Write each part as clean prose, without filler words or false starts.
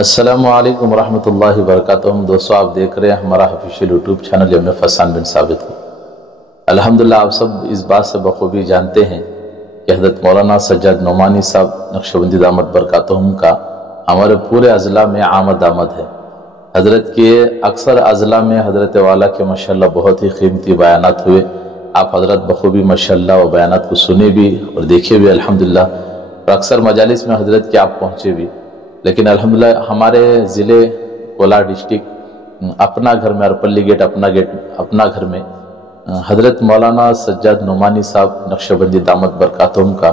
السلام علیکم ورحمۃ اللہ وبرکاتہ۔ دوستو، آپ دیکھ رہے ہیں ہمارا آفیشیل یوٹیوب چینل یم فسان بن ثابت کو۔ الحمدللہ آپ سب اس بات سے بخوبی جانتے ہیں کہ حضرت مولانا سجاد نعمانی صاحب نقشبندی دامت برکاتہم کا ہمارے پورے اضلاع میں آمد ہے۔ حضرت کے اکثر اضلاع میں حضرت والا کے ماشاءاللہ بہت ہی قیمتی بیانات ہوئے۔ آپ حضرت بخوبی ماشاءاللہ وہ بیانات کو سنے بھی اور دیکھے بھی الحمدللہ، اور اکثر مجالس میں حضرت کے آپ پہنچے بھی۔ لیکن الحمدللہ ہمارے ضلع کولار ڈسٹرکٹ اپنا گھر میں ارپلی گیٹ اپنا گھر میں حضرت مولانا سجاد نعمانی صاحب نقشبندی دامت برکاتہم کا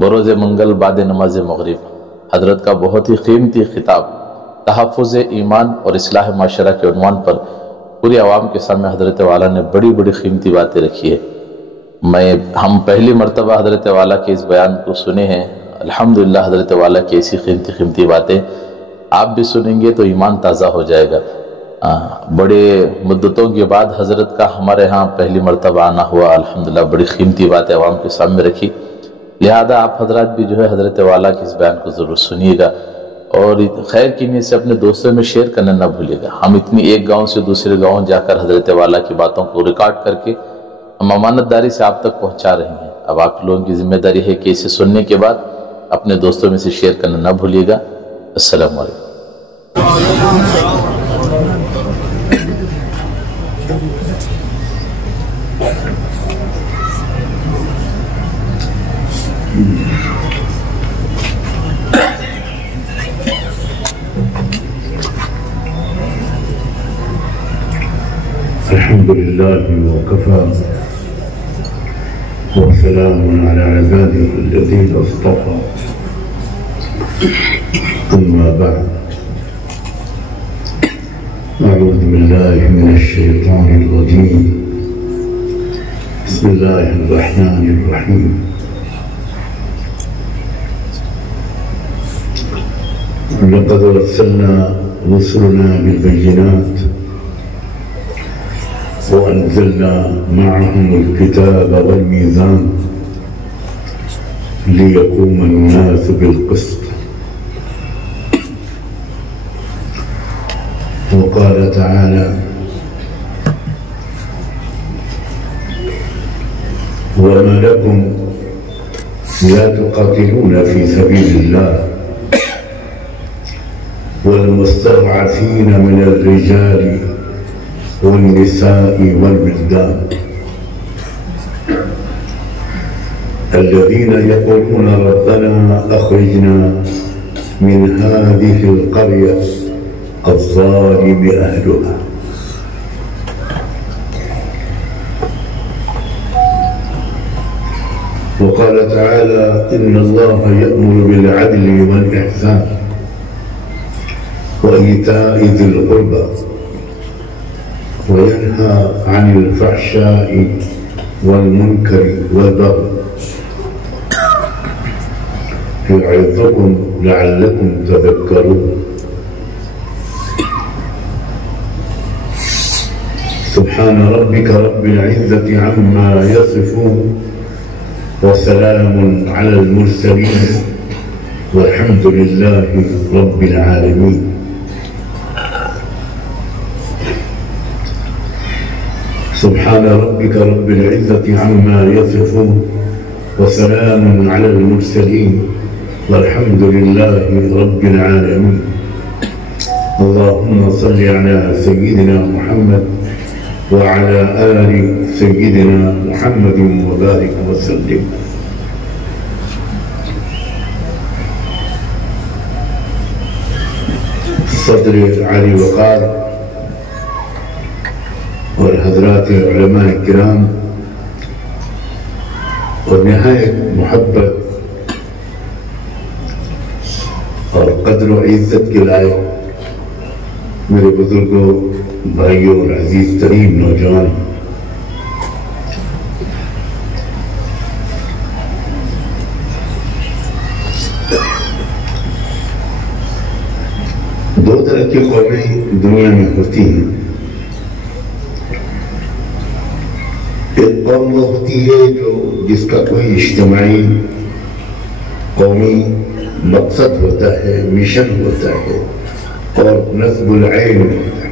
بروز منگل بعد نماز مغرب حضرت کا بہت ہی قیمتی خطاب تحفظ ایمان اور اصلاح معاشرہ کے عنوان پر پوری عوام کے سامنے حضرت والا نے بڑی بڑی قیمتی باتیں رکھی ہے۔ ہم پہلی مرتبہ حضرت والا کے اس بیان کو سنے ہیں۔ الحمدللہ حضرت والا کی ایسی قیمتی باتیں آپ بھی سنیں گے تو ایمان تازہ ہو جائے گا۔ بڑے مدتوں کے بعد حضرت کا ہمارے ہاں پہلی مرتبہ آنا ہوا، الحمدللہ بڑی قیمتی باتیں عوام کے سامنے رکھی۔ لہذا آپ حضرات بھی جو ہے حضرت والا کی اس بیان کو ضرور سنیے گا، اور خیر کی نیت سے اپنے دوستوں میں شیئر کرنا نہ بھولیے گا۔ ہم اتنی ایک گاؤں سے دوسرے گاؤں جا کر حضرت والا کی باتوں کو ریکارڈ کر کے ہم امانت داری سے آپ تک پہنچا رہے ہیں۔ اب آپ لوگوں کی ذمہ داری ہے کہ اسے سننے کے بعد اپنے دوستوں میں سے شیئر کرنا نہ بھولیے گا۔ السلام علیکم۔ الحمد لله وكفى وسلام على عباده الذين اصطفى، أما بعد، أعوذ بالله من الشيطان الرجيم، بسم الله الرحمن الرحيم، لقد أرسلنا رسلنا بالبينات وأنزلنا معهم الكتاب والميزان ليقوم الناس بالقسط، وقال تعالى: وما لكم لا تقاتلون في سبيل الله والمستضعفين من الرجال والنساء والولدان الذين يقولون ربنا أخرجنا من هذه القرية الظالم أهلها وقال تعالى: إن الله يأمر بالعدل والإحسان وإيتاء ذي القربى وينهى عن الفحشاء والمنكر والبغي يعظكم لعلكم تذكرون. سبحان ربك رب العزة عما يصفون وسلام على المرسلين والحمد لله رب العالمين. سبحان ربك رب العزة عما يصفون وسلام على المرسلين والحمد لله رب العالمين. اللهم صل على سيدنا محمد وعلى آل سيدنا محمد وبارك وسلم. صدر علی وقار اور حضرات علماء کرام اور نہایت محبت اور قدر و عزت کے لائق میرے بزرگوں، بھائیوں اور عزیز ترین نوجوان، دو طرح کی قومیں دنیا میں ہوتی ہیں۔ ایک قوم وہ ہوتی ہے جو جس کا کوئی اجتماعی قومی مقصد ہوتا ہے، مشن ہوتا ہے اور نصب العین ہوتا ہے.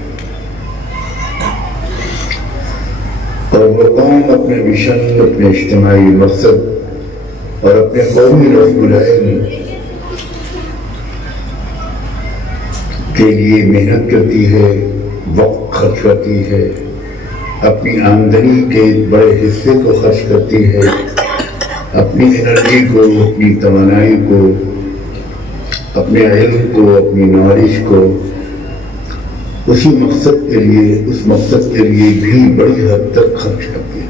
اور وہ قوم اپنے مشن، اپنے اجتماعی مقصد اور اپنے قومی نصب العین کے لیے محنت کرتی ہے، وقت خرچ کرتی ہے، اپنی آمدنی کے بڑے حصے کو خرچ کرتی ہے، اپنی انرجی کو، اپنی توانائی کو، اپنے علم کو، اپنی نالج کو اسی مقصد کے لیے، اس مقصد کے لیے بھی بڑی حد تک خرچ کرتی ہے.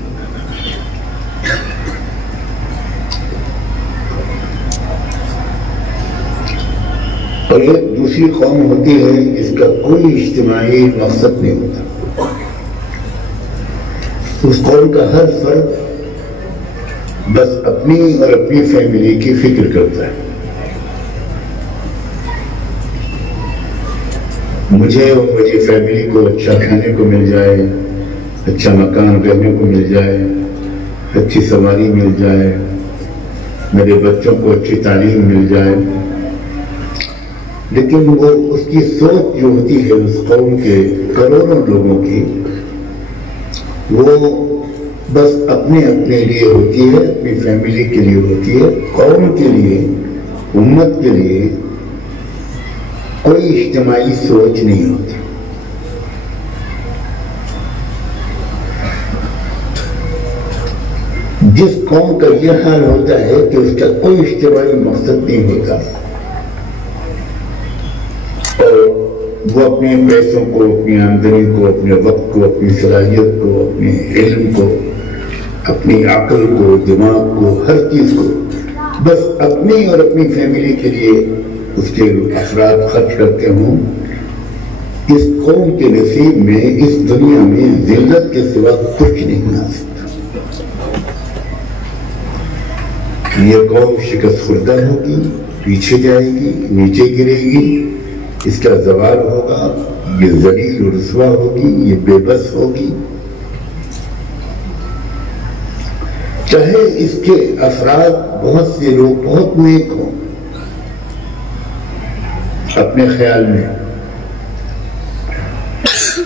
اور ایک دوسری قوم ہوتی ہے جس کا کوئی اجتماعی مقصد نہیں ہوتا. اس قوم کا ہر فرد بس اپنی اور اپنی فیملی کی فکر کرتا ہے. مجھے اور میری فیملی کو اچھا کھانے کو مل جائے، اچھا مکان رہنے کو مل جائے، اچھی سواری مل جائے، میرے بچوں کو اچھی تعلیم مل جائے. لیکن وہ اس کی سوچ جو ہوتی ہے اس قوم کے کروڑوں لوگوں کی، وہ بس اپنے لیے ہوتی ہے، اپنی فیملی کے لیے ہوتی ہے. قوم کے لیے، امت کے لیے کوئی اجتماعی سوچ نہیں ہوتی. جس قوم کا یہ حال ہوتا ہے کہ اس کا کوئی اجتماعی مقصد نہیں ہوتا اور وہ اپنے پیسوں کو، اپنی آمدنی کو، اپنے وقت کو، اپنی صلاحیت کو، اپنے علم کو، اپنی عقل کو، دماغ کو، ہر چیز کو بس اپنی اور اپنی فیملی کے لیے اس کے افراد خرچ کرتے ہوں. اس قوم کے نصیب میں اس دنیا میں ذلت کے سوا کچھ نہیں آ سکتا. یہ قوم شکست خوردہ ہوگی، پیچھے جائے گی، نیچے گرے گی، اس کا زوال ہوگا، یہ ذلیل و رسوا ہوگی، یہ بے بس ہوگی. چاہے اس کے افراد بہت سے لوگ بہت نیک ہوں اپنے خیال میں،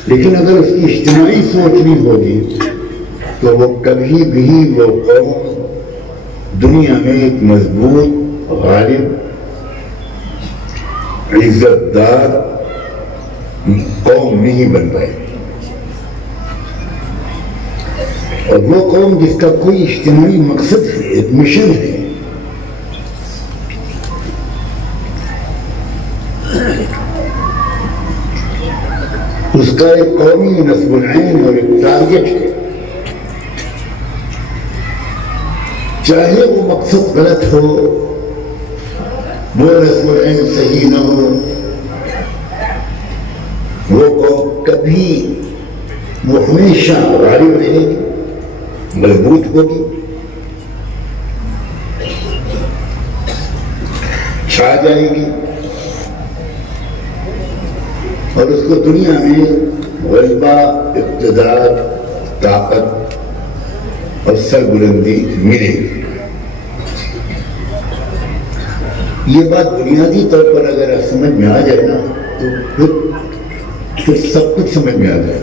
لیکن اگر اس کی اجتماعی سوچ نہیں ہوگی تو وہ کبھی بھی وہ قوم دنیا میں ایک مضبوط، غالب، عزت دار قوم نہیں بن پائے. اور وہ قوم جس کا کوئی اجتماعی مقصد ہے، ایک مشن ہے، اس کا ایک قومی نصب العین اور ایک ٹارگٹ ہے، چاہے وہ مقصد غلط ہو، وہ نصب العین صحیح نہ ہو، وہ قوم کبھی، وہ ہمیشہ غالب رہے گی، مضبوط ہوگی، چھا جائے گی اور اس کو دنیا میں غلبہ، اقتدار، طاقت اور سربلندی ملے گی. یہ بات بنیادی طور پر اگر سمجھ میں آ جائے نا تو پھر سب کچھ سمجھ میں آ جائے.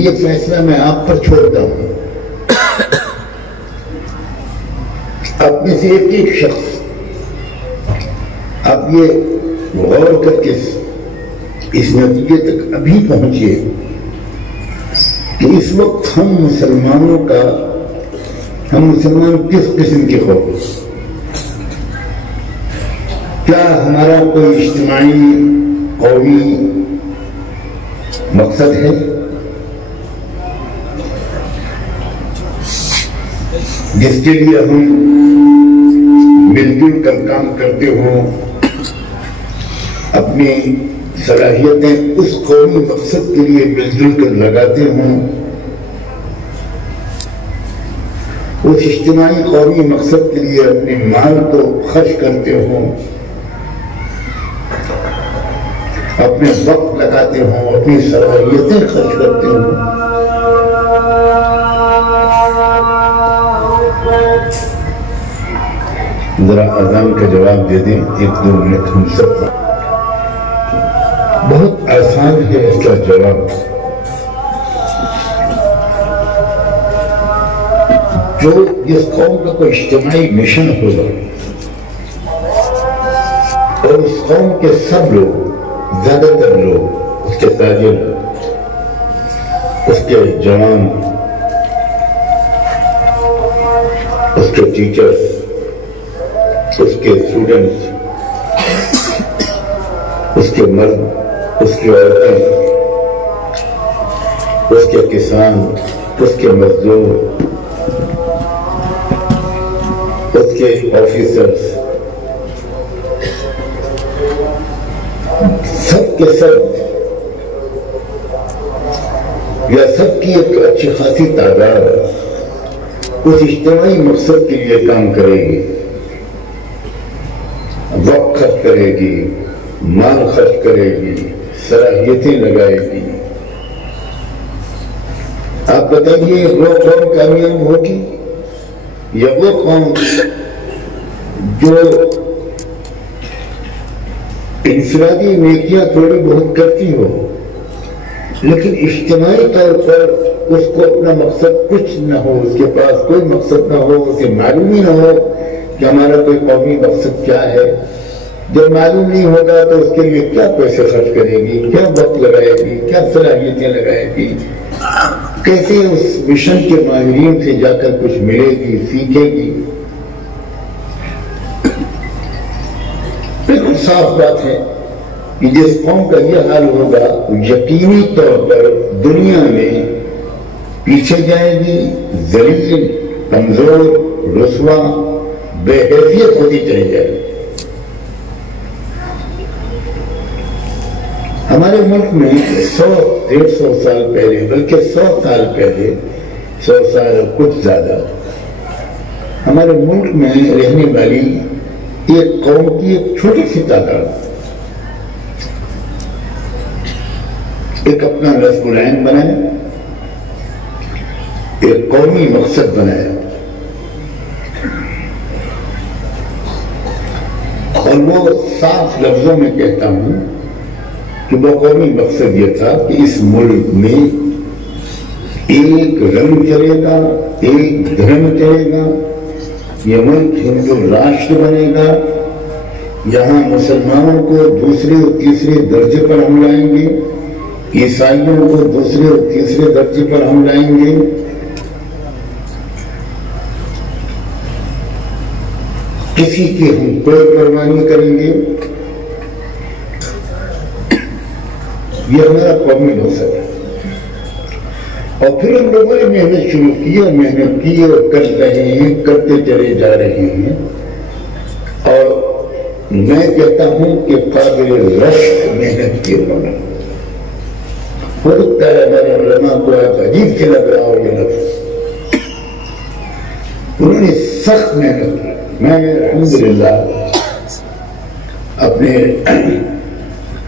یہ فیصلہ میں آپ پر چھوڑتا ہوں. آپ میں سے ایک شخص آپ یہ غور کر کے اس نتیجے تک ابھی پہنچیے کہ اس وقت ہم مسلمان کس قسم کے خوف، کیا ہمارا کوئی اجتماعی قومی مقصد ہے جس کے لیے ہم مل جل کر کام کرتے ہوں، اپنی صلاحیتیں اس قومی مقصد کے لیے مل جل کر لگاتے ہوں، اس اجتماعی قومی مقصد کے لیے اپنے مال کو خرچ کرتے ہوں، اپنے وقت لگاتے ہوں، اپنی صلاحیتیں خرچ کرتے ہوں، ذرا اذان کا جواب دے دیں 1-2 منٹ ہم سب کا. بہت آسان ہے اس کا جواب. جو جس قوم کا کوئی اجتماعی مشن ہوگا اور اس قوم کے سب لوگ، زیادہ تر لوگ، اس کے تاجر، اس کے جوان، اس کے ٹیچرز، اس کے اسٹوڈنٹس، اس کے مرد، اس کی عورتیں، اس کے کسان، اس کے مزدور، اس کے آفیسرز، سب کے سب یا سب کی ایک اچھی خاصی تعداد اس اجتماعی مقصد کے لیے کام کرے گی، وقت خرچ کرے گی، مال خرچ کرے گی، صلاحیتیں لگائے گی. آپ بتائیے وہ قوم کامیاب ہوگی یا وہ قوم جو انفرادی نیکیاں تھوڑی بہت کرتی ہو لیکن اجتماعی طور پر اس کو اپنا مقصد کچھ نہ ہو، اس کے پاس کوئی مقصد نہ ہو، اسے معلوم ہی نہ ہو کہ ہمارا کوئی قومی مقصد کیا ہے. جب معلوم نہیں ہوگا تو اس کے لیے کیا پیسے خرچ کرے گی، کیا وقت لگائے گی، کیا صلاحیتیں لگائے گی، کیسے اس مشن کے ماہرین سے جا کر کچھ ملے گی، سیکھے گی. بالکل صاف بات ہے کہ جس قوم کا یہ حال ہوگا یقینی طور پر دنیا میں پیچھے جائے گی، ذلیل، کمزور، رسوا، بے حیثیت ہوتی چلی جائے گی. ہمارے ملک میں 100-150 سال پہلے، بلکہ 100 سال پہلے، 100 سال اور کچھ زیادہ، ہمارے ملک میں رہنے والی ایک قوم کی ایک چھوٹی سی تعداد ایک اپنا نصب العین بنایا، ایک قومی مقصد بنایا، اور وہ صاف لفظوں میں کہتا ہوں کہ وہ قومی مقصد یہ تھا کہ اس ملک میں ایک رنگ چلے گا، ایک دھرم چلے گا، یہ ملک ہندو راشٹر بنے گا، یہاں مسلمانوں کو دوسرے اور تیسرے درجے پر ہم لائیں گے، عیسائیوں کو دوسرے اور تیسرے درجے پر ہم لائیں گے، کسی کی ہم کوئی پرواہ نہیں کریں گے. یہ ہمارا قومی مقصد ہے. اور پھر ہم لوگوں نے محنت شروع کی اور محنت کی اور کر رہے ہیں، کرتے چلے جا رہے ہیں. اور میں کہتا ہوں کہ قابل رشک محنت کی انہوں نے. ہو سکتا ہے ہمارے علماء کو آج عجیب سے لگ رہا ہو یہ لفظ، انہوں نے سخت محنت کی. میں الحمدللہ اپنے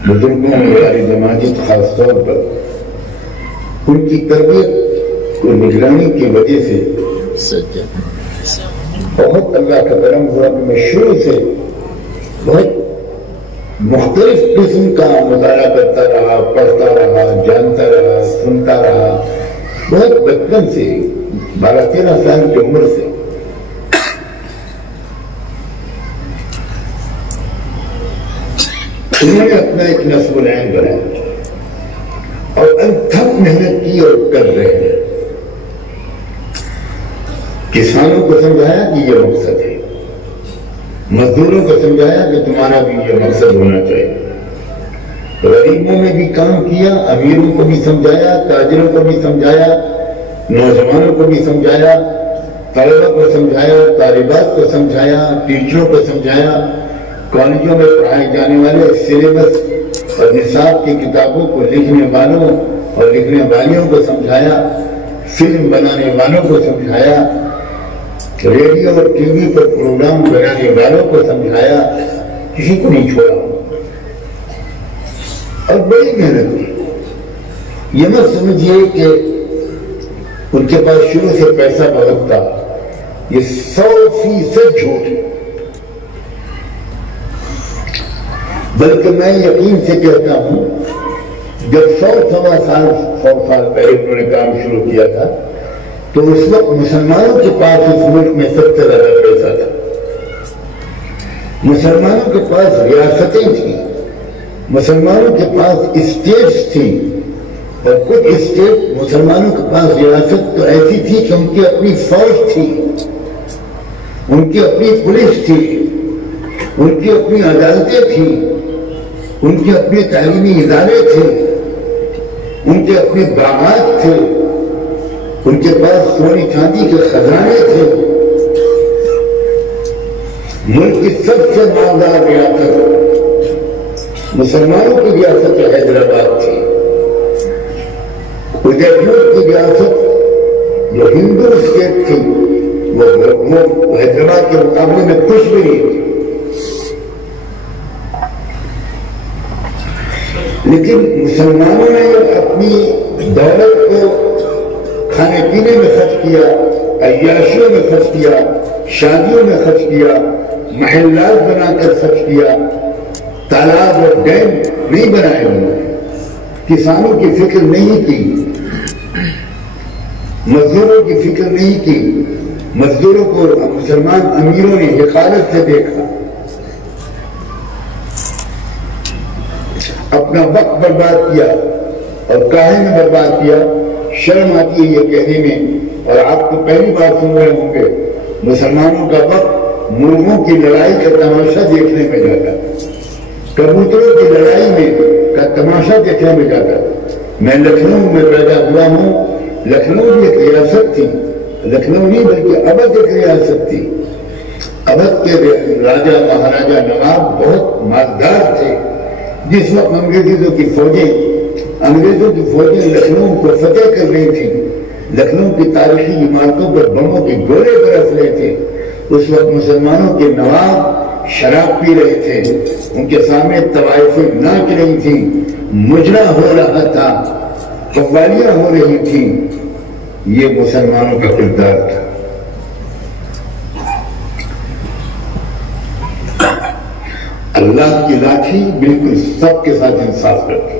بزرگوں ہماری جماعت خاص طور پر ان کی تربیت اور نگرانی کی وجہ سے بہت اللہ کا کرم ہوا کہ میں شروع سے بہت مختلف قسم کا مطالعہ کرتا رہا، پڑھتا رہا، جانتا رہا، سنتا رہا. بہت بچپن سے 12-13 سال کی عمر سے انہوں نے اپنا ایک نصب العین بنایا اور انتھک محنت کی اور کر رہے ہیں. کسانوں کو سمجھایا کہ یہ مقصد ہے، مزدوروں کو سمجھایا کہ تمہارا بھی یہ مقصد ہونا چاہیے، غریبوں میں بھی کام کیا، امیروں کو بھی سمجھایا، تاجروں کو بھی سمجھایا، نوجوانوں کو بھی سمجھایا، طلبہ کو سمجھایا، طالبات کو سمجھایا، ٹیچروں کو سمجھایا، کالجوں میں پڑھائے جانے والے سلیبس اور نصاب کی کتابوں کو لکھنے والوں اور لکھنے والیوں کو سمجھایا، فلم بنانے والوں کو سمجھایا، ریڈیو اور ٹی وی پر پروگرام بنانے والوں کو سمجھایا، کسی کو نہیں چھوڑا. اور بڑی محنت کی. یہ مت سمجھیے کہ ان کے پاس شروع سے پیسہ بہت تھا یہ 100% جھوٹ ہے. بلکہ میں یقین سے کہتا ہوں جب 100 سال پہلے انہوں نے کام شروع کیا تھا تو اس وقت مسلمانوں کے پاس اس ملک میں سب سے زیادہ پیسہ تھا. مسلمانوں کے پاس ریاستیں تھیں, مسلمانوں کے پاس اسٹیٹس تھیں, اور کچھ اسٹیٹ مسلمانوں کے پاس ریاست تو ایسی تھی کہ ان کی اپنی فوج تھی, ان کی اپنی پولیس تھی, ان کی اپنی عدالتیں تھیں, ان کے اپنے تعلیمی ادارے تھے, ان کے اپنے باغات تھے, ان کے پاس سونے چاندی کے خزانے تھے. ملک کی سب سے مالدار ریاست مسلمانوں کی ریاست حیدرآباد تھی. ادے پور کی ریاست جو ہندو اسٹیٹ تھی وہ حیدرآباد کے مقابلے میں کچھ بھی نہیں تھی. لیکن مسلمانوں نے اپنی دولت کو کھانے پینے میں خرچ کیا, عیاشیوں میں خرچ کیا, شادیوں میں خرچ کیا, محلات بنا کر خرچ کیا, تالاب اور ڈیم نہیں بنائے انہوں نے, کسانوں کی فکر نہیں کی, مزدوروں کی فکر نہیں کی. مزدوروں کو مسلمان امیروں نے حقارت سے دیکھا, اپنا وقت برباد کیا اور کاہے میں برباد کیا. شرم آتی ہے یہ کہنے میں, اور آپ تو پہلی بار سن رہے ہوں گے مسلمانوں کا وقت مرغوں کی لڑائی کا تماشا دیکھنے میں جاتا, کبوتروں کی لڑائی میں کا تماشا دیکھنے میں جاتا. میں لکھنؤ میں پیدا ہوا ہوں. لکھنؤ بھی ایک ریاست تھی, لکھنؤ نہیں بلکہ اودھ ایک ریاست تھی. اودھ کے راجا مہاراجا نواب بہت مالدار تھے. جس وقت انگریزوں کی فوجیں لکھنؤ کو فتح کر رہی تھیں, لکھنؤ کی تاریخی عمارتوں پر بموں کے گولے برس رہے تھے, اس وقت مسلمانوں کے نواب شراب پی رہے تھے, ان کے سامنے طوائفیں ناچ رہی تھیں, مجرا ہو رہا تھا, قوالیاں ہو رہی تھیں. یہ مسلمانوں کا کردار تھا. اللہ کی لاٹھی بالکل سب کے ساتھ انصاف کرتی ہے.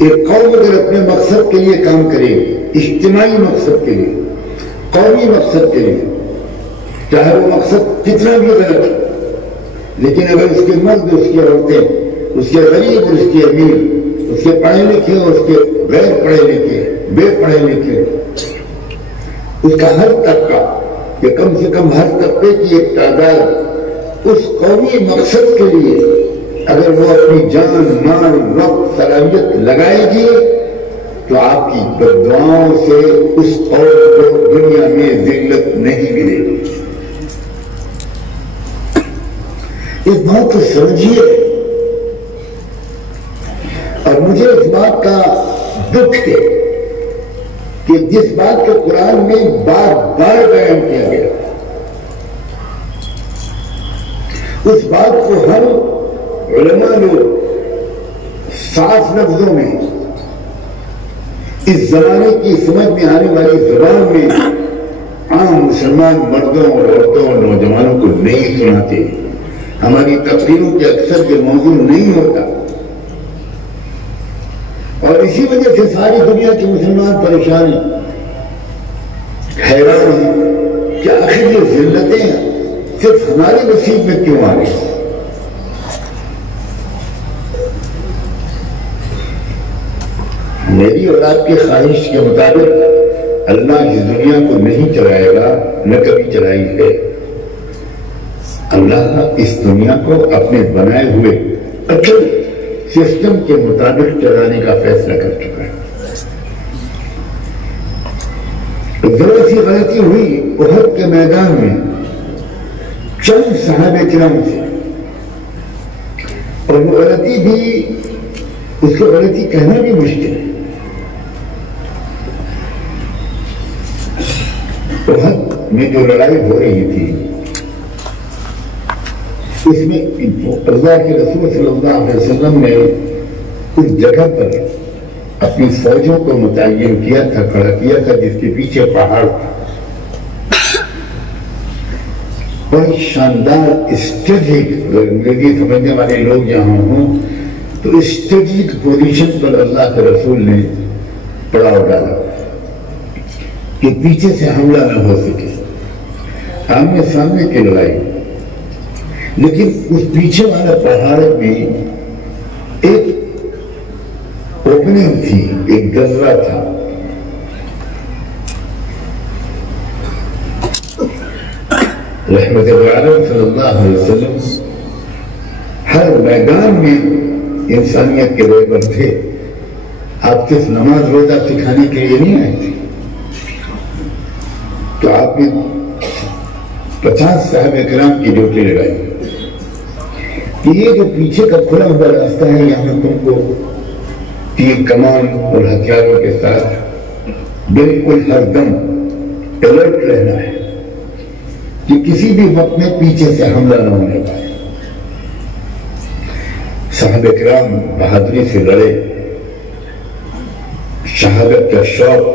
ایک قوم اگر اپنے مقصد کے لیے کام کرے, اجتماعی مقصد کے لیے, قومی مقصد کے لیے, چاہے وہ مقصد کتنا بھی غلط ہو, لیکن اگر اس کے مرد, اس کی عورتیں, اس کے غریب اور اس کے امیر, اس کے پڑھے لکھے اور اس کے غیر پڑھے لکھے, بے پڑھے لکھے, اس کا ہر طبقہ یا کم سے کم ہر طبقے کی ایک تعداد اس قومی مقصد کے لیے اگر وہ اپنی جان, مال, وقت, صلاحیت لگائے گی تو آپ کی بددعاؤں سے اس قوم کو دنیا میں ذلت نہیں ملے گی. اس بات کو سمجھیے. اور مجھے اس بات کا دکھ ہے کہ جس بات کو قرآن میں بار بار بیان کیا گیا, اس بات کو ہم علماء لوگ صاف لفظوں میں اس زمانے کی سمجھ میں آنے والی زبان میں عام مسلمان مردوں اور عورتوں اور نوجوانوں کو نہیں سناتے. ہماری تقریروں کے اکثر یہ موضوع نہیں ہوتا, اور اسی وجہ سے ساری دنیا کے مسلمان پریشان ہیں, حیران ہیں کہ آخر یہ ذلتیں صرف ہمارے نصیب میں کیوں آ رہی ہیں. میری اور آپ کی خواہش کے مطابق اللہ اس دنیا کو نہیں چلائے گا, نہ کبھی چلائی ہے. اللہ اس دنیا کو اپنے بنائے ہوئے اچھل سسٹم کے مطابق چلانے کا فیصلہ کر چکا ہے. ذرا سی غلطی ہوئی احد کے میدان میں چند صحابہ کرام سے, اور وہ غلطی بھی, اس کو غلطی کہنا بھی مشکل ہے. احد میں جو لڑائی ہو رہی تھی اس میں اللہ کے رسول صلی اللہ علیہ وسلم نے اس جگہ پر اپنی فوجوں کو متعین کیا تھا, کھڑا کیا تھا, جس کے پیچھے پہاڑ تھا. بڑی شاندار اسٹریٹجک، انگریزی سمجھنے والے لوگ یہاں ہوں تو اسٹریٹجک پوزیشن پر اللہ کے رسول نے پڑاؤ ڈالا کہ پیچھے سے حملہ نہ ہو سکے، آمنے سامنے کی لڑائی. لیکن اس پیچھے والا پہاڑ میں ایک اوپننگ تھی، ایک گزرا تھا. رحمت العالم صلی اللہ علیہ وسلم ہر میدان میں انسانیت کے رہبر تھے. آپ صرف نماز روزہ سکھانے کے لیے نہیں آئے تھے. تو آپ نے 50 صحابہ کرام کی ڈیوٹی لگائی کہ یہ جو پیچھے کا کھلا ہوا راستہ ہے، یہاں تم کو تیر کمان اور ہتھیاروں کے ساتھ بالکل ہر دم الرٹ رہنا ہے کہ کسی بھی وقت میں پیچھے سے حملہ نہ ہونے پائے. صحابہ کرام بہادری سے لڑے. شہادت کا شوق،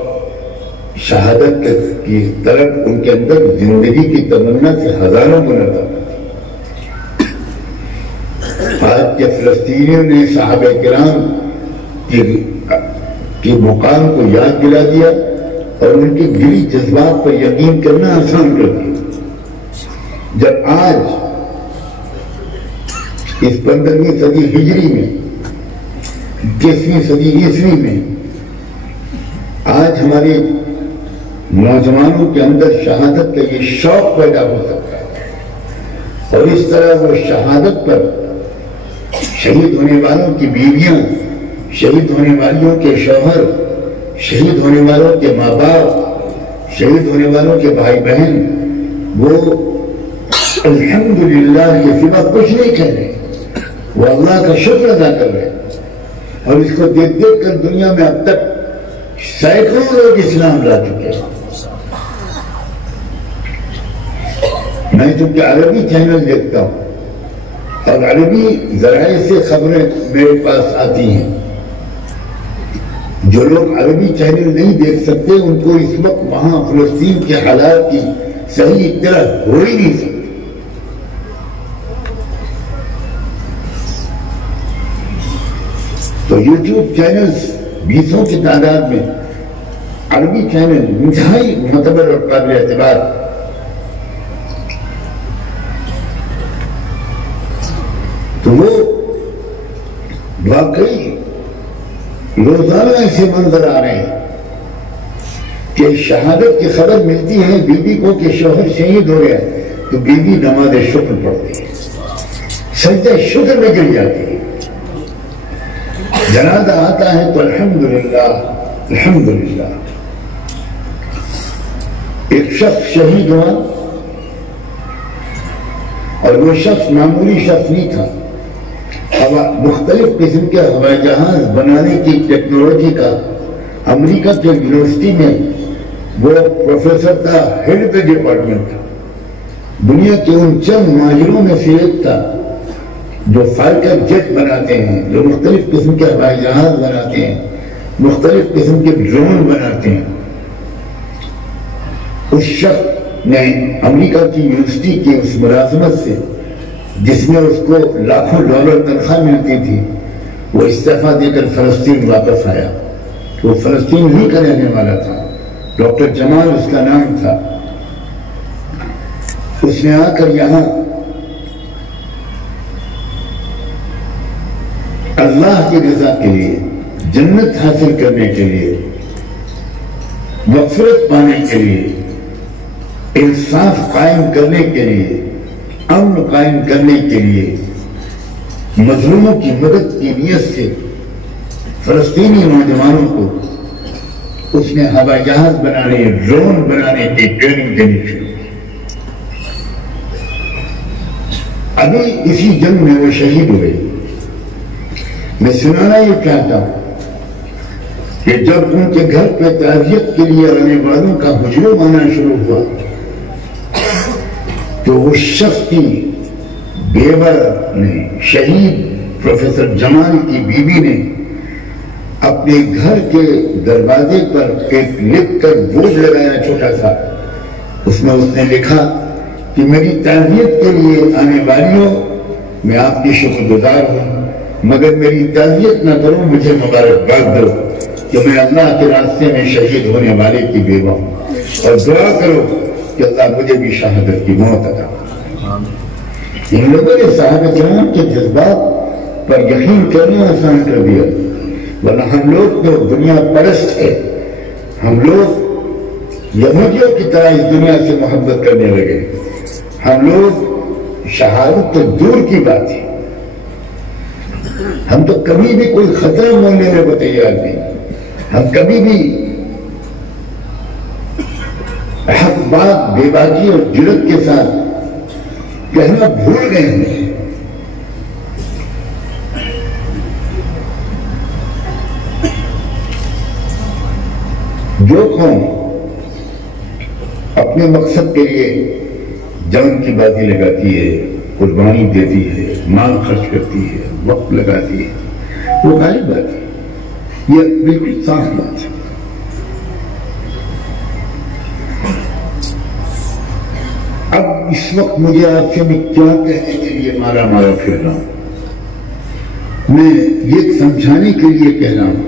شہادت کی طرف ان کے اندر زندگی کی تمنا سے ہزاروں گنا تھا. آج کے فلسطینیوں نے صحابہ کرام کی مقام کو یاد دلا دیا اور ان کے دلی جذبات پر یقین کرنا آسان کر دیا. جب آج اس 15ویں صدی ہجری میں، 21ویں صدی عیسوی میں آج ہمارے نوجوانوں کے اندر شہادت کا یہ شوق پیدا ہو سکتا ہے اور اس طرح وہ شہادت پر شہید ہونے والوں کی بیویاں، شہید ہونے والیوں کے شوہر، شہید ہونے والوں کے ماں باپ، شہید ہونے والوں کے بھائی بہن، وہ الحمدللہ کے سوا کچھ نہیں کہہ رہے، وہ اللہ کا شکر ادا کر رہے. اور اس کو دیکھ دیکھ کر دنیا میں اب تک سینکڑوں لوگ اسلام لا چکے ہیں. میں چونکہ عربی چینل دیکھتا ہوں اور عربی ذرائع سے خبریں میرے پاس آتی ہیں. جو لوگ عربی چینل نہیں دیکھ سکتے ان کو اس وقت وہاں فلسطین کے حالات کی صحیح اطلاع ہو ہی نہیں سکتی. تو یوٹیوب چینلز 20 کی تعداد میں، عربی چینل انتہائی معتبر اور قابل اعتبار. تو وہ واقعی روزانہ ایسے منظر آ رہے ہیں کہ شہادت کی خبر ملتی ہے بیوی کو کہ شوہر شہید ہو گیا تو بیوی نماز شکر پڑھتی ہے، سجدہ شکر میں گر جاتی ہے. جنازہ آتا ہے تو الحمدللہ الحمدللہ. ایک شخص شہید ہوا اور وہ شخص معمولی شخص نہیں تھا. مختلف قسم کے ہوائی جہاز بنانے کی ٹیکنالوجی کا امریکہ کے یونیورسٹی میں وہ پروفیسر تھا، ہیڈ پہ ڈپارٹمنٹ تھا. دنیا کے ان چند ماہروں میں سے ایک تھا جو فائٹر جیٹ بناتے ہیں، جو مختلف قسم کے ہوائی جہاز بناتے ہیں، مختلف قسم کے ڈرون بناتے ہیں. اس شخص نے امریکہ کی یونیورسٹی کی اس ملازمت سے جس میں اس کو لاکھوں ڈالر تنخواہ ملتی تھی، وہ استعفیٰ دے کر فلسطین واپس آیا. وہ فلسطین ہی کا رہنے والا تھا. ڈاکٹر جمال اس کا نام تھا. اس نے آ کر یہاں اللہ کی رضا کے لیے، جنت حاصل کرنے کے لیے، مغفرت پانے کے لیے، انصاف قائم کرنے کے لیے، امن قائم کرنے کے لیے، مظلوموں کی مدد کی نیت سے فلسطینی نوجوانوں کو اس نے ہوائی جہاز بنانے، ڈرون بنانے کی ٹریننگ دینی شروع کی. ابھی اسی جنگ میں وہ شہید ہوئے. میں سنانا یہ چاہتا ہوں کہ جب ان کے گھر پہ تعزیت کے لیے آنے والوں کا ہجوم آنا شروع ہوا تو اس شخص کی بیوہ نے، شہید پروفیسر جمال کی بیوی نے اپنے گھر کے دروازے پر ایک لکھ کر بورڈ لگایا چھوٹا سا. اس میں اس نے لکھا کہ میری تعزیت کے لیے آنے والیوں میں آپ کی شکر گزار ہوں، مگر میری تعزیت نہ کروں، مجھے مبارکباد دو کہ میں اللہ کے راستے میں شہید ہونے والے کی بیوہ ہوں، اور دعا کرو کہ اللہ مجھے بھی شہادت کی موت عطا کرے۔ ان لوگوں نے صحابہ کرام کے جذبات پر یقین کرنا آسان کر دیا، ورنہ ہم لوگ تو دنیا پرست ہے، ہم لوگ یہودیوں کی طرح اس دنیا سے محبت کرنے لگے، ہم لوگ شہادت تو دور کی بات ہے، ہم تو کبھی بھی کوئی خطرہ مول لینے کو تیار نہیں، ہم کبھی بھی حق بات بے باکی اور جرات کے ساتھ کہنا بھول گئے ہیں۔ جو قوم اپنے مقصد کے لیے جان کی بازی لگاتی ہے، قربانی دیتی ہے، مال خرچ کرتی ہے، وقت لگاتی ہے، وہ غالب آتی ہے، یہ بالکل صاف بات ہے۔ اب اس وقت مجھے آپ سے میں کیا کہنے کے لیے مارا پھر رہا ہوں، میں یہ سمجھانے کے لیے کہہ رہا ہوں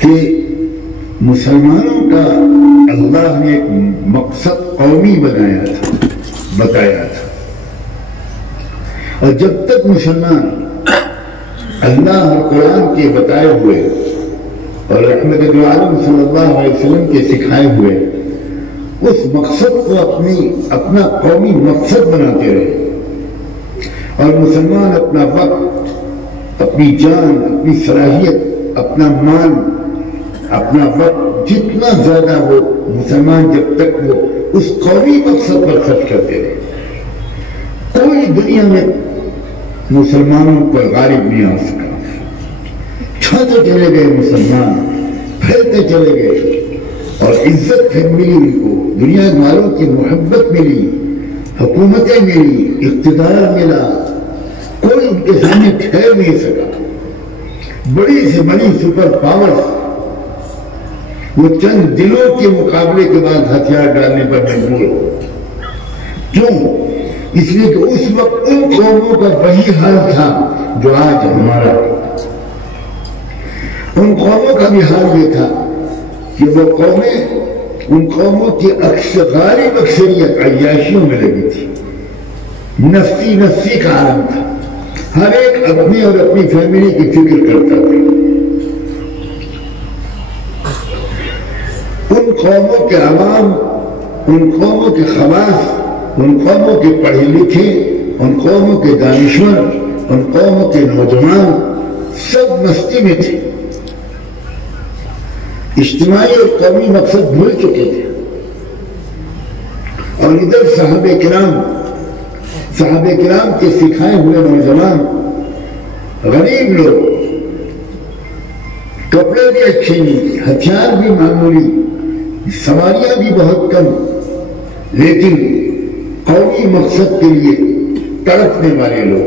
کہ مسلمانوں کا اللہ نے ایک مقصد قومی بتایا تھا، اور جب تک مسلمان اللہ اور قرآن کے بتائے ہوئے اور رحمت عالم صلی اللہ علیہ وسلم کے سکھائے ہوئے اس مقصد کو اپنا قومی مقصد بناتے رہے، اور مسلمان اپنا وقت، اپنی جان، اپنی صلاحیت، اپنا مال، اپنا وقت جتنا زیادہ ہو، مسلمان جب تک وہ اس قومی مقصد پر خرچ کرتے رہے، کوئی دنیا میں مسلمانوں پر غالب نہیں آ سکا۔ چھاتے چلے گئے مسلمان، پھیلتے چلے گئے، اور عزت پھر ملی ان کو، دنیا والوں کی محبت ملی، حکومتیں ملی، اقتدار ملا، کوئی ان کے سامنے ٹھہر نہیں سکا۔ بڑی سے بڑی سپر پاور وہ چند دنوں کے مقابلے کے بعد ہتھیار ڈالنے پر مجبور ہو۔ کیوں؟ اس لیے کہ اس وقت ان قوموں کا وہی حال تھا جو آج ہمارا، ان قوموں کا بھی حال یہ تھا کہ وہ قومیں، ان قوموں کی غالب اکثریت عیاشیوں میں لگی تھی، نفسی کا عالم تھا، ہر ایک اپنی اور اپنی فیملی کی فکر کرتا تھا۔ ان قوموں کے عوام، ان قوموں کے خواص، ان قوموں کے پڑھے لکھے، ان قوموں کے دانشور، ان قوموں کے نوجوان سب مستی میں تھے، اجتماعی اور قومی مقصد بھول چکے تھے۔ اور ادھر صحابہ کرام کے سکھائے ہوئے نوجوان، غریب لوگ، کپڑے بھی اچھے نہیں تھے، ہتھیار بھی معمولی، سواریاں بھی بہت کم، لیکن قومی مقصد کے لیے تڑپنے والے لوگ،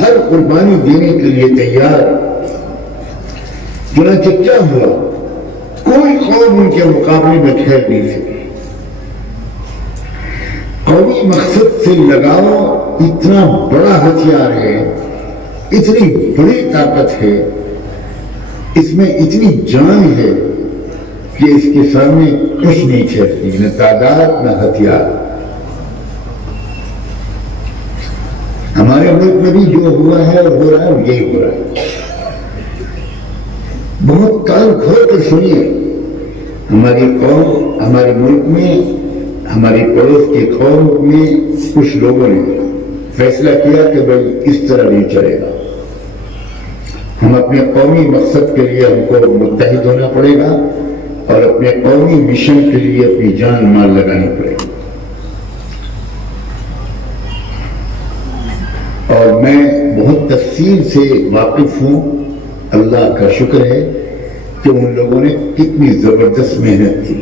ہر قربانی دینے کے لیے تیار۔ چنانچہ کیا ہوا؟ کوئی قوم ان کے مقابلے میں ٹھہر نہیں سکی۔ قومی مقصد سے لگاؤ اتنا بڑا ہتھیار ہے، اتنی بڑی طاقت ہے، اس میں اتنی جان ہے کہ اس کے سامنے کچھ نہیں ٹھہرتی، نہ تعداد نہ ہتھیار۔ ہمارے ملک میں بھی جو ہوا ہے اور ہو رہا ہے یہی ہو رہا ہے۔ بہت کان کھول کر سنیے، ہماری قوم، ہمارے ملک میں، ہماری پڑوس کے قوم میں کچھ لوگوں نے فیصلہ کیا کہ بھائی اس طرح نہیں چلے گا، ہم اپنے قومی مقصد کے لیے ہم کو متحد ہونا پڑے گا، اور اپنے قومی مشن کے لیے اپنی جان مال لگانی پڑے گی۔ اور میں بہت تفصیل سے واقف ہوں، اللہ کا شکر ہے کہ ان لوگوں نے کتنی زبردست محنت کی۔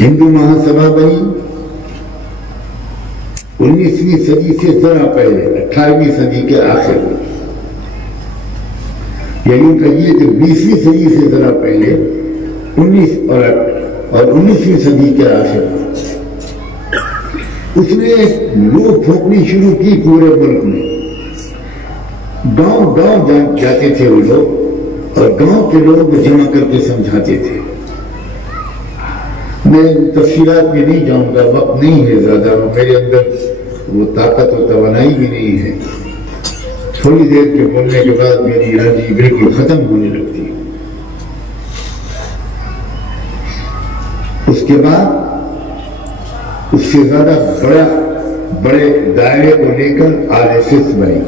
ہندو مہاسبھا بنی 19ویں صدی سے ذرا پہلے، 18ویں صدی کے آخر میں، یا یوں کہیے کہ 20ویں صدی سے ذرا پہلے، 19ویں صدی کے آخر میں اس نے لوگ پھونکنی شروع کی پورے ملک میں. گاؤں گاؤں جاتے تھے وہ لوگ اور گاؤں کے لوگ جمع کر کے سمجھاتے تھے. میں تفصیلات میں نہیں جاؤں گا، وقت نہیں ہے زیادہ، میرے اندر وہ طاقت و توانائی بھی نہیں ہے. تھوڑی دیر کے بولنے کے بعد میری انرجی بالکل ختم ہونے لگتی ہے. اس کے بعد اس سے زیادہ بڑے دائرے کو لے کر RSS بنی.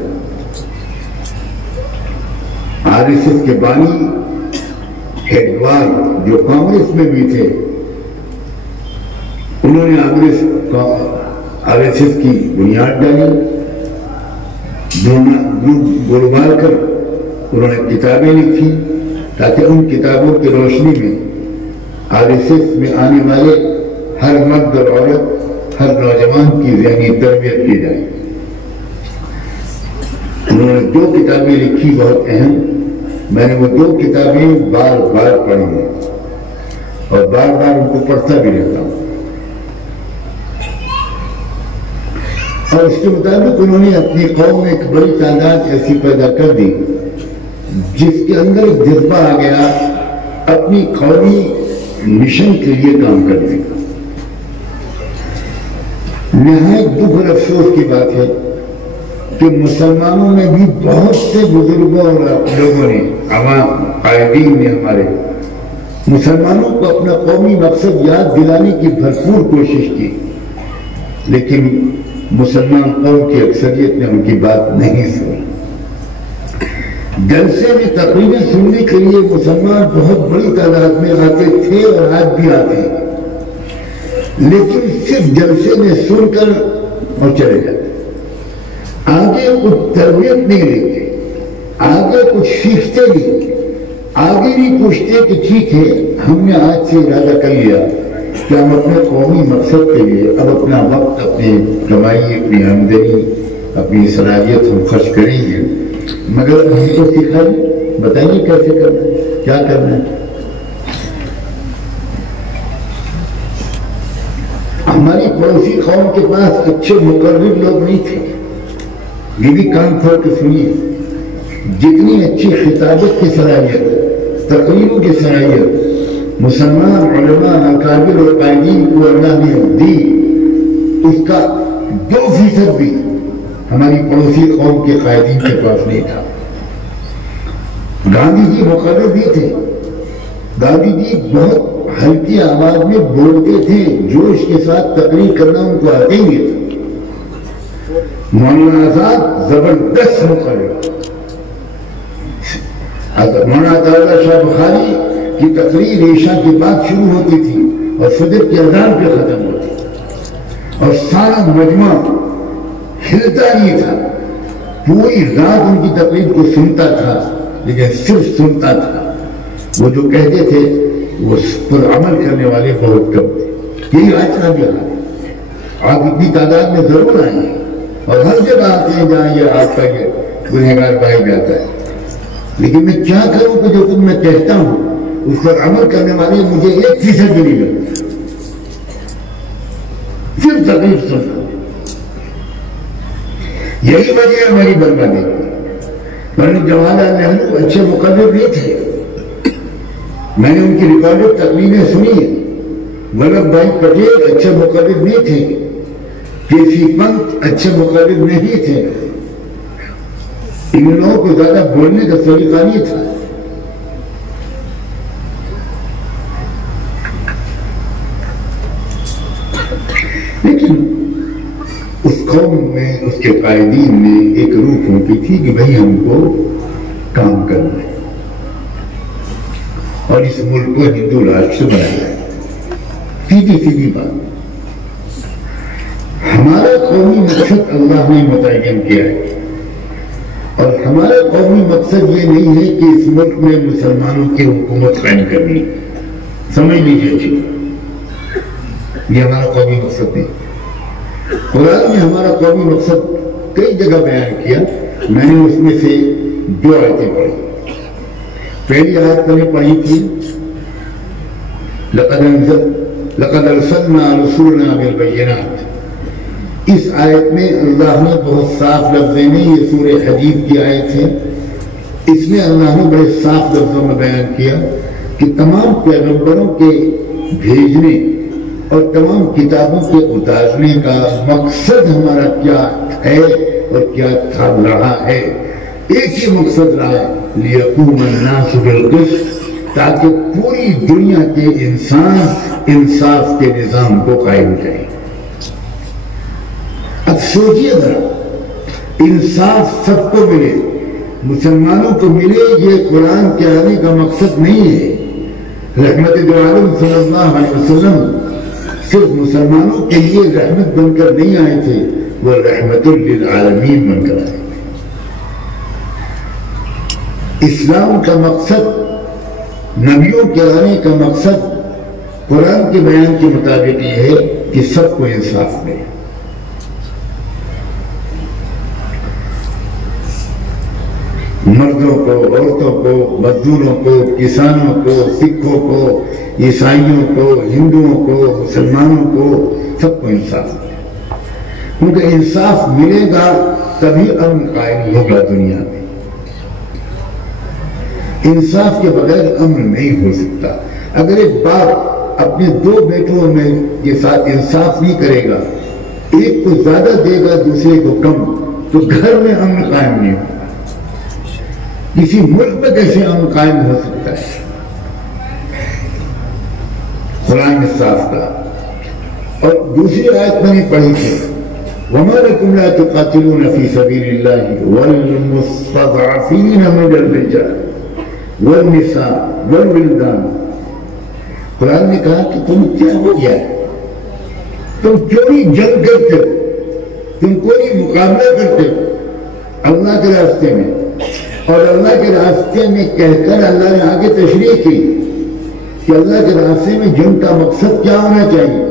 RSS کے بانی ہیڈوار جو کانگریس میں بھی تھے، انہوں نے RSS کی بنیاد ڈالی. گلوبال کر انہوں نے کتابیں لکھی تاکہ ان کتابوں کی روشنی میں RSS میں آنے والے ہر مرد اور عورت، ہر نوجوان کی ذہنی تربیت کی جائے. انہوں نے 2 کتابیں لکھی بہت اہم. میں نے وہ 2 کتابیں بار بار پڑھی ہیں اور بار بار ان کو پڑھتا بھی رہتا ہوں. اور اس کے مطابق انہوں نے اپنی قوم میں ایک بڑی تعداد ایسی پیدا کر دی جس کے اندر ایک جذبہ آ گیا اپنی قومی مشن کے لیے کام کرنے کا. نہایت دکھ اور افسوس کی بات ہے کہ مسلمانوں میں بھی بہت سے بزرگوں اور لوگوں نے، عوام قائدین نے ہمارے مسلمانوں کو اپنا قومی مقصد یاد دلانے کی بھرپور کوشش کی، لیکن مسلمان قوم کی اکثریت نے ان کی بات نہیں سنی. جلسے میں تقریریں سننے کے لیے مسلمان بہت بڑی تعداد میں آتے تھے اور آج بھی آتے ہیں، لیکن صرف جلسے میں سن کر اور چلے جاتے. آگے کچھ تربیت نہیں لیتے، آگے کچھ سیکھتے نہیں، آگے نہیں پوچھتے کہ ٹھیک ہے ہم نے آج سے ارادہ کر لیا کہ ہم اپنے قومی مقصد کے لیے اب اپنا وقت، اپنی کمائی، اپنی آمدنی، اپنی صلاحیت ہم خرچ کریں گے، مگر ہم کو سکھائیں، بتائیے کیسے کرنا ہے، کیا کرنا ہے. ہماری پڑوسی قوم کے پاس اچھے مقرر لوگ نہیں تھے. یہ بھی کان کھول کے سنیے، جتنی اچھی خطابت کی صلاحیت، تقریروں کی صلاحیت مسلمان علماء، اکابر اور قائدین کو اللہ نے دی، اس کا 2% بھی ہماری پڑوسی قوم کے قائدین کے پاس نہیں تھا. گاندھی جی مقرر بھی تھے، گاندھی جی بہت ہلکی آواز میں بولتے تھے، جوش کے ساتھ تقریر کرنا ان کو آتے ہی نہیں تھا. مولانا آزاد زبردست مقرر. مولانا عطا شاہ بخاری کی تقریر عشاء کی بات شروع ہوتی تھی اور فجر کی اذان پہ ختم ہوتی، اور سارا مجمع ہلتا نہیں تھا. پوری رات ان کی تقریر کو سنتا تھا، لیکن صرف سنتا تھا. وہ جو کہتے تھے وہ پر عمل کرنے والے بہت کم تھے. یہی آج کا بھی حال ہے. آپ اتنی تعداد میں ضرور آئیں گے اور ہر جگہ آتے ہیں جہاں یہ آپ کا یہ گنہگار پایا جاتا ہے، لیکن میں کیا کروں کہ جو کچھ میں کہتا ہوں اس پر عمل کرنے والے مجھے 1% بھی نہیں ملتا. صرف تقریر سننا، یہی وجہ ہے ہماری بربادی کی. پنڈت جواہر لال نہرو اچھے مقرر نہیں تھے، میں نے ان کی ریکارڈڈ تقریریں سنی ہیں. ولبھ بھائی پٹیل اچھے مقرر نہیں تھے، KC پنت اچھے مقرر نہیں تھے. ان لوگوں کو زیادہ بولنے کا طریقہ نہیں تھا. لیکن اس قوم میں، اس کے قائدین میں ایک روح پھونکی تھی کہ بھئی ہم کو کام کرنا ہے اور اس ملک کو ہندو راشٹر بنانا ہے. سیدھی بات. ہمارا قومی مقصد اللہ نے متعین کیا ہے، اور ہمارا قومی مقصد یہ نہیں ہے کہ اس ملک میں مسلمانوں کی حکومت قائم کرنی. سمجھ لیجیے اچھی، یہ ہمارا قومی مقصد نہیں. قرآن نے ہمارا قومی مقصد کئی جگہ بیان کیا. میں نے اس میں سے 2 آیتیں پڑھی. پہلی آیت میں نے پڑھی تھی لقد ارسلنا رسولنا بالبینات اس آیت میں اللہ نے بہت صاف لفظوں میں، یہ سورہ حدید کی آیت ہے، اس میں اللہ نے بڑے صاف لفظوں میں بیان کیا کہ تمام پیغمبروں کے بھیجنے اور تمام کتابوں کے اتارنے کا مقصد ہمارا کیا ہے اور کیا تھا رہا ہے، ایک ہی مقصد رہا ہے، لِيَقُومَ النَّاسُ بِالْقِسْطِ، تاکہ پوری دنیا کے انسان انصاف کے نظام کو قائم کریں۔ اب سوچیے ذرا، انصاف سب کو ملے، مسلمانوں کو ملے، یہ قرآن کے آنے کا مقصد نہیں ہے۔ رحمت دو عالم صلی اللہ علیہ وسلم صرف مسلمانوں کے لیے رحمت بن کر نہیں آئے تھے، وہ رحمت للعالمین بن کر آئے تھے۔ اسلام کا مقصد، نبیوں کے آنے کا مقصد قرآن کے بیان کے مطابق یہ ہے کہ سب کو انصاف ملے۔ مردوں کو، عورتوں کو، مزدوروں کو، کسانوں کو، سکھوں کو، عیسائیوں کو، ہندوؤں کو، مسلمانوں کو، سب کو انصاف ملے، کیونکہ انصاف ملے گا تبھی امن قائم ہوگا دنیا میں۔ انصاف کے بغیر امن نہیں ہو سکتا۔ اگر ایک باپ اپنے دو بیٹوں میں کے ساتھ انصاف نہیں کرے گا، ایک کو زیادہ دے گا دوسرے کو کم، تو گھر میں امن قائم نہیں ہوگا۔ کسی ملک میں کیسے امن قائم ہو سکتا ہے؟ قرآن نے صاف کہا۔ اور دوسری آیت میں نے پڑھی تھی، وَمَا لَكُمْ لَا تُقَاتِلُونَ فِي سَبِيلِ اللَّهِ وَالْمُسْتَضْعَفِينَ مِنَ الرِّجَالِ وَالنِّسَاءِ وَالْوِلْدَانِ۔ قرآن نے کہا کہ تم کیا ہو گیا ہے؟ تم کیوں نہیں جنگ کرتے ہو؟ تم کوئی مقابلہ کرتے ہو اللہ کے راستے میں؟ اور اللہ کے راستے میں کہہ کر اللہ نے آگے تشریح کی کہ اللہ کے راستے میں جنگ کا مقصد کیا ہونا چاہیے۔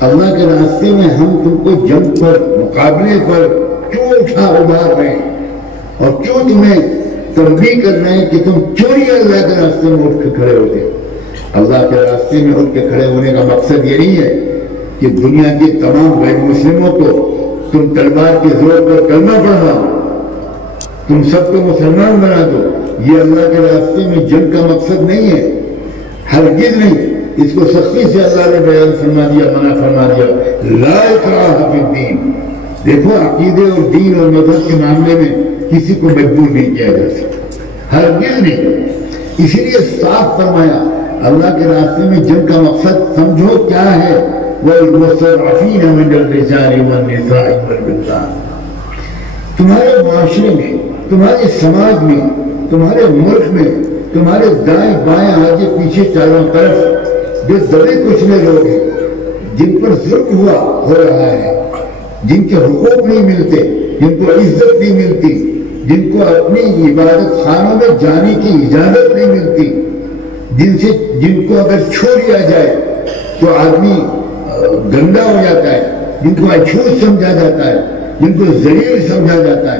اللہ کے راستے میں ہم تم کو جنگ پر، مقابلے پر کیوں اٹھا ابھار رہے ہیں اور کیوں تمہیں تنبیہ کر رہے ہیں کہ تم کیوں نہیں اللہ کے راستے میں اٹھ کے کھڑے ہوتے ہو۔ اللہ کے راستے میں اٹھ کے کھڑے ہونے کا مقصد یہ نہیں ہے کہ دنیا کے تمام غیر مسلموں کو تم تلوار کے زور پر کلمہ پڑھاؤ، تم سب کو مسلمان بنا دو۔ یہ اللہ کے راستے میں جنگ کا مقصد نہیں ہے، ہرگز نہیں۔ اس کو سختی سے اللہ نے بیان فرما دیا، منع فرما دیا، لا اکراہ فی الدین۔ دیکھو، عقیدے اور دین اور مذہب کے معاملے میں کسی کو مجبور نہیں کیا جا سکتا، ہرگز نہیں۔ اسی لیے صاف فرمایا، اللہ کے راستے میں جنگ کا مقصد سمجھو کیا ہے، وَالْمُسْتَضْعَفِينَ مِنَ الرِّجَالِ وَالنِّسَاءِ وَالْوِلْدَانِ۔ تمہارے معاشرے میں، تمہارے سماج میں، تمہارے ملک میں، تمہارے دائیں بائیں آگے پیچھے چاروں طرف جو دبے کچلے لوگ ہیں، جن پر ظلم ہو رہا ہے، جن کے حقوق نہیں ملتے، جن کو عزت نہیں ملتی، جن کو اپنی عبادت خانوں میں جانے کی اجازت نہیں ملتی، جن کو اگر چھو لیا جائے تو آدمی گندا ہو جاتا ہے، جن کو اچھوت سمجھا جاتا ہے، جن کو ذلیل سمجھا جاتا ہے،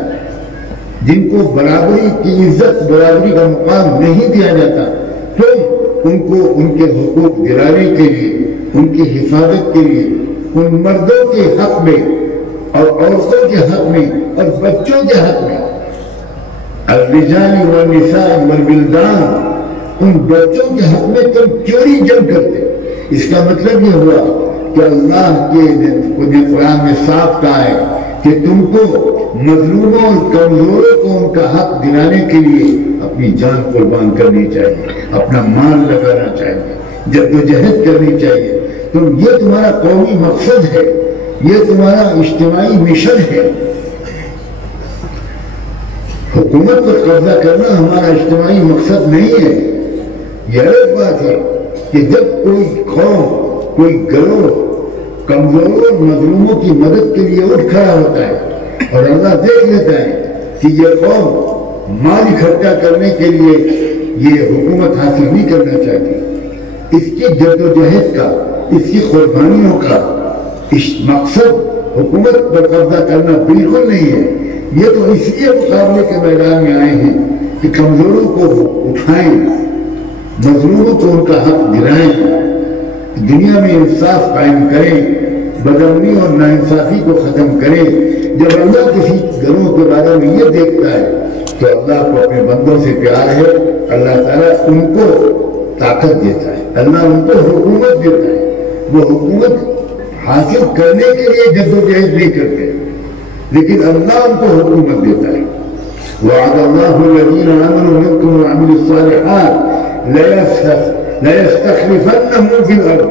جن کو برابری کی عزت، برابری کا مقام نہیں دیا جاتا، تم ان کو ان کے حقوق دلانے کے لیے، ان کی حفاظت کے لیے، ان مردوں کے حق میں اور عورتوں کے حق میں اور بچوں کے حق میں، الرجال والنساء والولدان، ان بچوں کے حق میں تم کیوں نہیں جنگ کرتے؟ اس کا مطلب یہ ہوا کہ اللہ کے قرآن میں صاف کہا ہے کہ تم کو مظلوموں اور کمزوروں کو ان کا حق دلانے کے لیے اپنی جان قربان کرنی چاہیے، اپنا مال لگانا چاہیے، جدوجہد کرنی چاہیے۔ یہ تمہارا قومی مقصد ہے، یہ تمہارا اجتماعی مشن ہے۔ حکومت پر قبضہ کرنا ہمارا اجتماعی مقصد نہیں ہے۔ یہ الگ بات ہے کہ جب کوئی قوم، کوئی گروہ کمزوروں اور مظلوموں کی مدد کے لیے اٹھ کھڑا ہوتا ہے اور اللہ دیکھ لیتا ہے کہ یہ قوم مال اکٹھا کرنے کے لیے یہ حکومت حاصل نہیں کرنا چاہتی، اس کی جدوجہد کا، اس کی قربانیوں کا مقصد حکومت پر قبضہ کرنا بالکل نہیں ہے۔ یہ تو اس لیے مقابلے کے میدان میں آئے ہیں کہ کمزوروں کو اٹھائیں، مظلوموں کو ان کا حق دلائیں، دنیا میں انصاف قائم کریں، بدمنی اور ناانصافی کو ختم کرے. جب اللہ کسی گروہ کے بارے میں یہ دیکھتا ہے تو اللہ کو اپنے بندوں سے پیار ہے. اللہ تعالیٰ ان کو طاقت دیتا ہے, اللہ ان کو حکومت دیتا ہے. وہ حکومت حاصل کرنے کے لیے جدوجہد نہیں کرتے, لیکن اللہ ان کو حکومت دیتا ہے. وعد اللہ الذین آمنوا منکم وعملوا الصالحات ليستخلفنهم في الأرض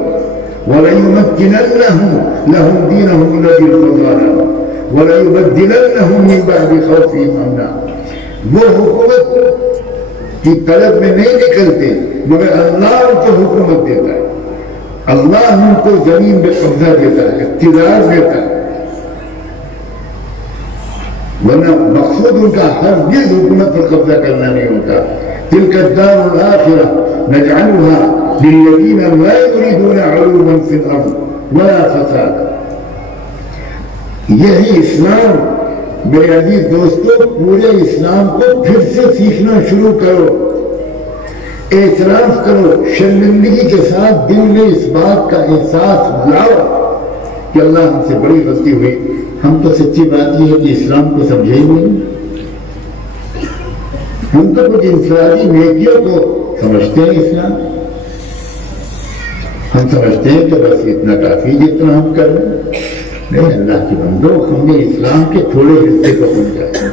وليمكننهم لهم دينهم الذي ارتضى لهم وليبدلنهم من بعد خوفهم أمنا. وہ حکومت کی طلب میں نہیں نکلتے مگر اللہ ان کو حکومت دیتا ہے. اللہ ان کو زمین میں قبضہ دیتا ہے, اقتدار دیتا ہے. ورنہ مقصود ان کا ہر چیز حکومت پر قبضہ کرنا نہیں ہوتا. تلك الدار الآخرة نجعلها للذين لا يريدون علوا في الأرض ولا فسادا. یہی اسلام میرے عزیز دوستو, پورے اسلام کو پھر سے سیکھنا شروع کرو, اعتراف کرو, شرمندگی کے ساتھ دل میں اس بات کا احساس لاؤ کہ اللہ ہم سے بڑی غلطی ہوئی. ہم تو سچی بات یہ ہے کہ اسلام کو سمجھے ہی نہیں. ہم تو کچھ انفرادی نیکیوں کو سمجھتے ہیں اسلام. ہم سمجھتے ہیں کہ بس اتنا کافی جتنا ہم کر رہے ہیں. نہیں, اللہ کی بندو, ہم نے اسلام کے تھوڑے حصے کو سمجھا ہے.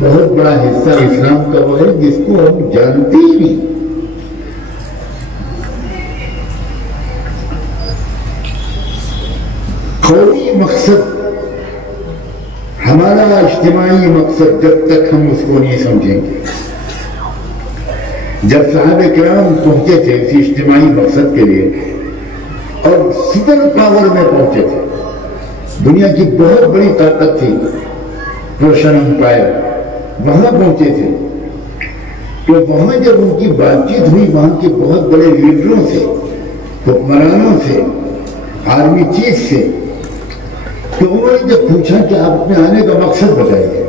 بہت بڑا حصہ اسلام کا وہ ہے جس کو ہم جانتے ہی نہیں. قومی مقصد, ہمارا اجتماعی مقصد, جب تک ہم اس کو نہیں سمجھیں گے. جب صحابہ کرام پہنچے تھے اسی اجتماعی مقصد کے لیے اور سپر پاور میں پہنچے تھے, دنیا کی بہت بڑی طاقت تھی روشن امپائر, وہاں پہنچے تھے تو وہاں جب ان کی بات چیت ہوئی وہاں کے بہت بڑے لیڈروں سے, حکمرانوں سے, آرمی چیف سے, تو انہوں نے جب پوچھا کہ آپ اپنے آنے کا مقصد بتائیے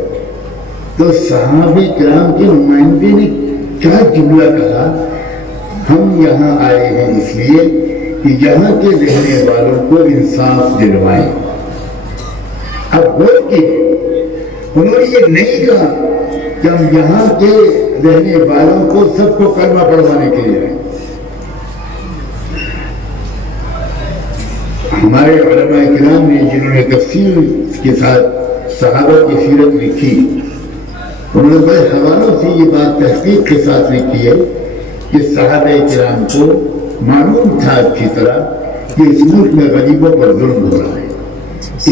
تو صحابہ کرام کے نمائندے نے کیا جملہ کہا, ہم یہاں آئے ہیں اس لیے کہ یہاں کے رہنے والوں کو انصاف دلوائیں. اب غور کیجیے, انہوں نے یہ نہیں کہا کہ ہم یہاں کے رہنے والوں کو سب کو کلمہ پڑھوانے کے لیے آئے. ہمارے علماء کرام نے جنہوں نے تفصیل کے ساتھ صحابہ کی سیرت لکھی, انہوں نے بڑے حوالوں سے یہ بات تحقیق کے ساتھ لکھی ہے کہ صحابہ کرام کو معلوم تھا اچھی طرح کہ اس ملک میں غریبوں پر ظلم ہو رہا ہے,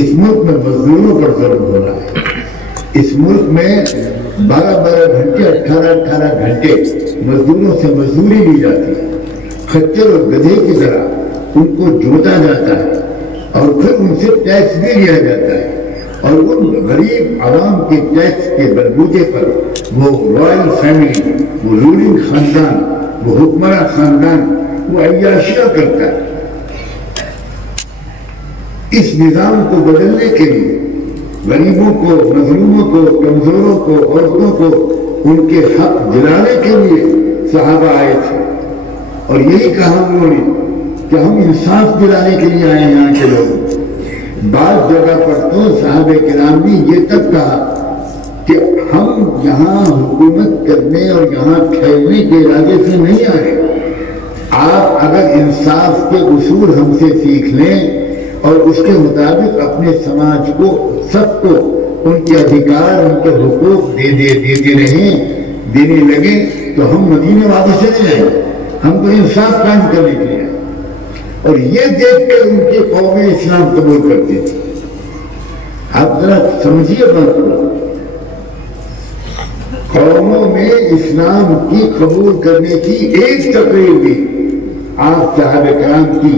اس ملک میں مزدوروں پر ظلم ہو رہا ہے, اس ملک میں 12 گھنٹے 18 گھنٹے مزدوروں سے مزدوری لی جاتی ہے, خچر اور گدھے کی طرح ان کو جوتا جاتا ہے اور پھر ان سے ٹیکس بھی لیا جاتا ہے, اور ان غریب عوام کے ٹیکس کے بلبوتے پر وہ رائل فیملی, وہ رولنگ خاندان, وہ حکمراں خاندان وہ عیاشیاں کرتا ہے. اس نظام کو بدلنے کے لیے غریبوں کو, مظلوموں کو, کمزوروں کو, عورتوں کو ان کے حق دلانے کے لیے صحابہ آئے تھے, اور یہی کہا انہوں نے کہ ہم انصاف دلانے کے لیے آئے ہیں یہاں کے لوگ. بعض جگہ پر تو صحابہ کرام نے یہ تک کہا کہ ہم یہاں حکومت کرنے اور یہاں کھیلنے کے ارادے سے نہیں آئے. آپ اگر انصاف کے اصول ہم سے سیکھ لیں اور اس کے مطابق اپنے سماج کو, سب کو ان کے ادھیکار, ان کے حقوق دیتے رہیں, دینے لگیں, تو ہم مدینے واپس چلے جائیں. ہم کو انصاف قائم کرنے کے لیے, اور یہ دیکھ کر ان کی قومیں اسلام قبول کرتی تھی. آپ ذرا سمجھیے بات کو, قوموں میں اسلام کی قبول کرنے کی ایک تقریر بھی آپ صحابہ کرام کی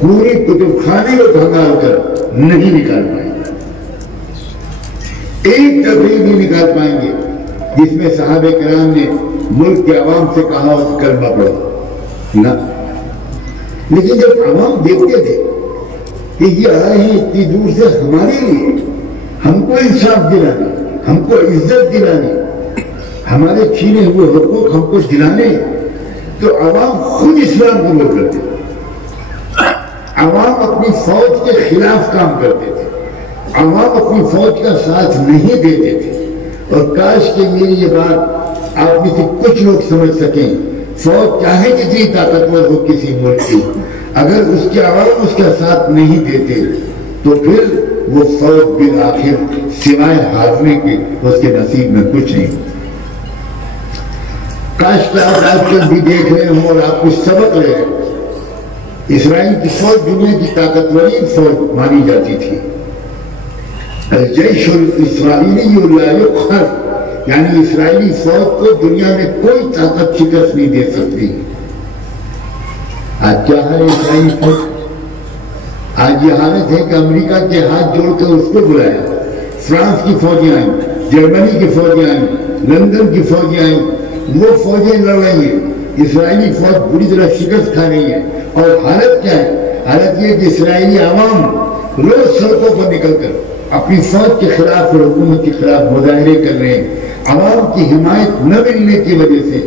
پوری کتب خانے کو بھنگال کر نہیں نکال پائیں گے. ایک تقریر نہیں نکال پائیں گے جس میں صحابہ کرام نے ملک کے عوام سے کہا کلمہ پڑھو نہ. لیکن جب عوام دیکھتے تھے کہ یہ آئے ہیں اتنی دور سے ہمارے لیے, ہم کو انصاف دلانے, ہم کو عزت دلانے, ہمارے چھینے ہوئے حقوق ہم کو دلانے, تو عوام خود اسلام قبول کرتے. عوام اپنی فوج کے خلاف کام کرتے تھے، عوام اپنی فوج کا ساتھ نہیں دیتے تھے. اور کاش کہ میری یہ بات آپ میں سے کچھ لوگ سمجھ سکیں. فوج چاہے جتنی طاقتور ہو کسی ملک کی، اگر اس کے عوام اس کا ساتھ نہیں دیتے تو پھر وہ فوج بالآخر سوائے ہارنے کے اس کے نصیب میں کچھ نہیں. کاش کہ آپ آج کل بھی دیکھ رہے ہوں اور آپ کچھ سبق لے رہے ہوں. اسرائیل کی فوج دنیا کی طاقتورین فوج مانی جاتی تھی. الجیش الاسرائیلی لا یقہر، یعنی اسرائیلی فوج کو دنیا میں کوئی طاقت شکست نہیں دے سکتی. آج کیا ہے اسرائیلی فوج؟ آج یہ حالت ہے کہ امریکہ کے ہاتھ جوڑ کر اس کو بلایا. فرانس کی فوجیں آئیں، جرمنی کی فوجیں آئیں، لندن کی فوجیں آئیں، وہ فوجیں لڑ رہی ہیں. اسرائیلی فوج بری طرح شکست کھا رہی ہے. اور حالت کیا ہے؟ حالت یہ کہ اسرائیلی عوام روز سڑکوں پر نکل کر اپنی فوج کے خلاف اور حکومت کے خلاف مظاہرے کر رہے ہیں. عوام کی حمایت نہ ملنے کی وجہ سے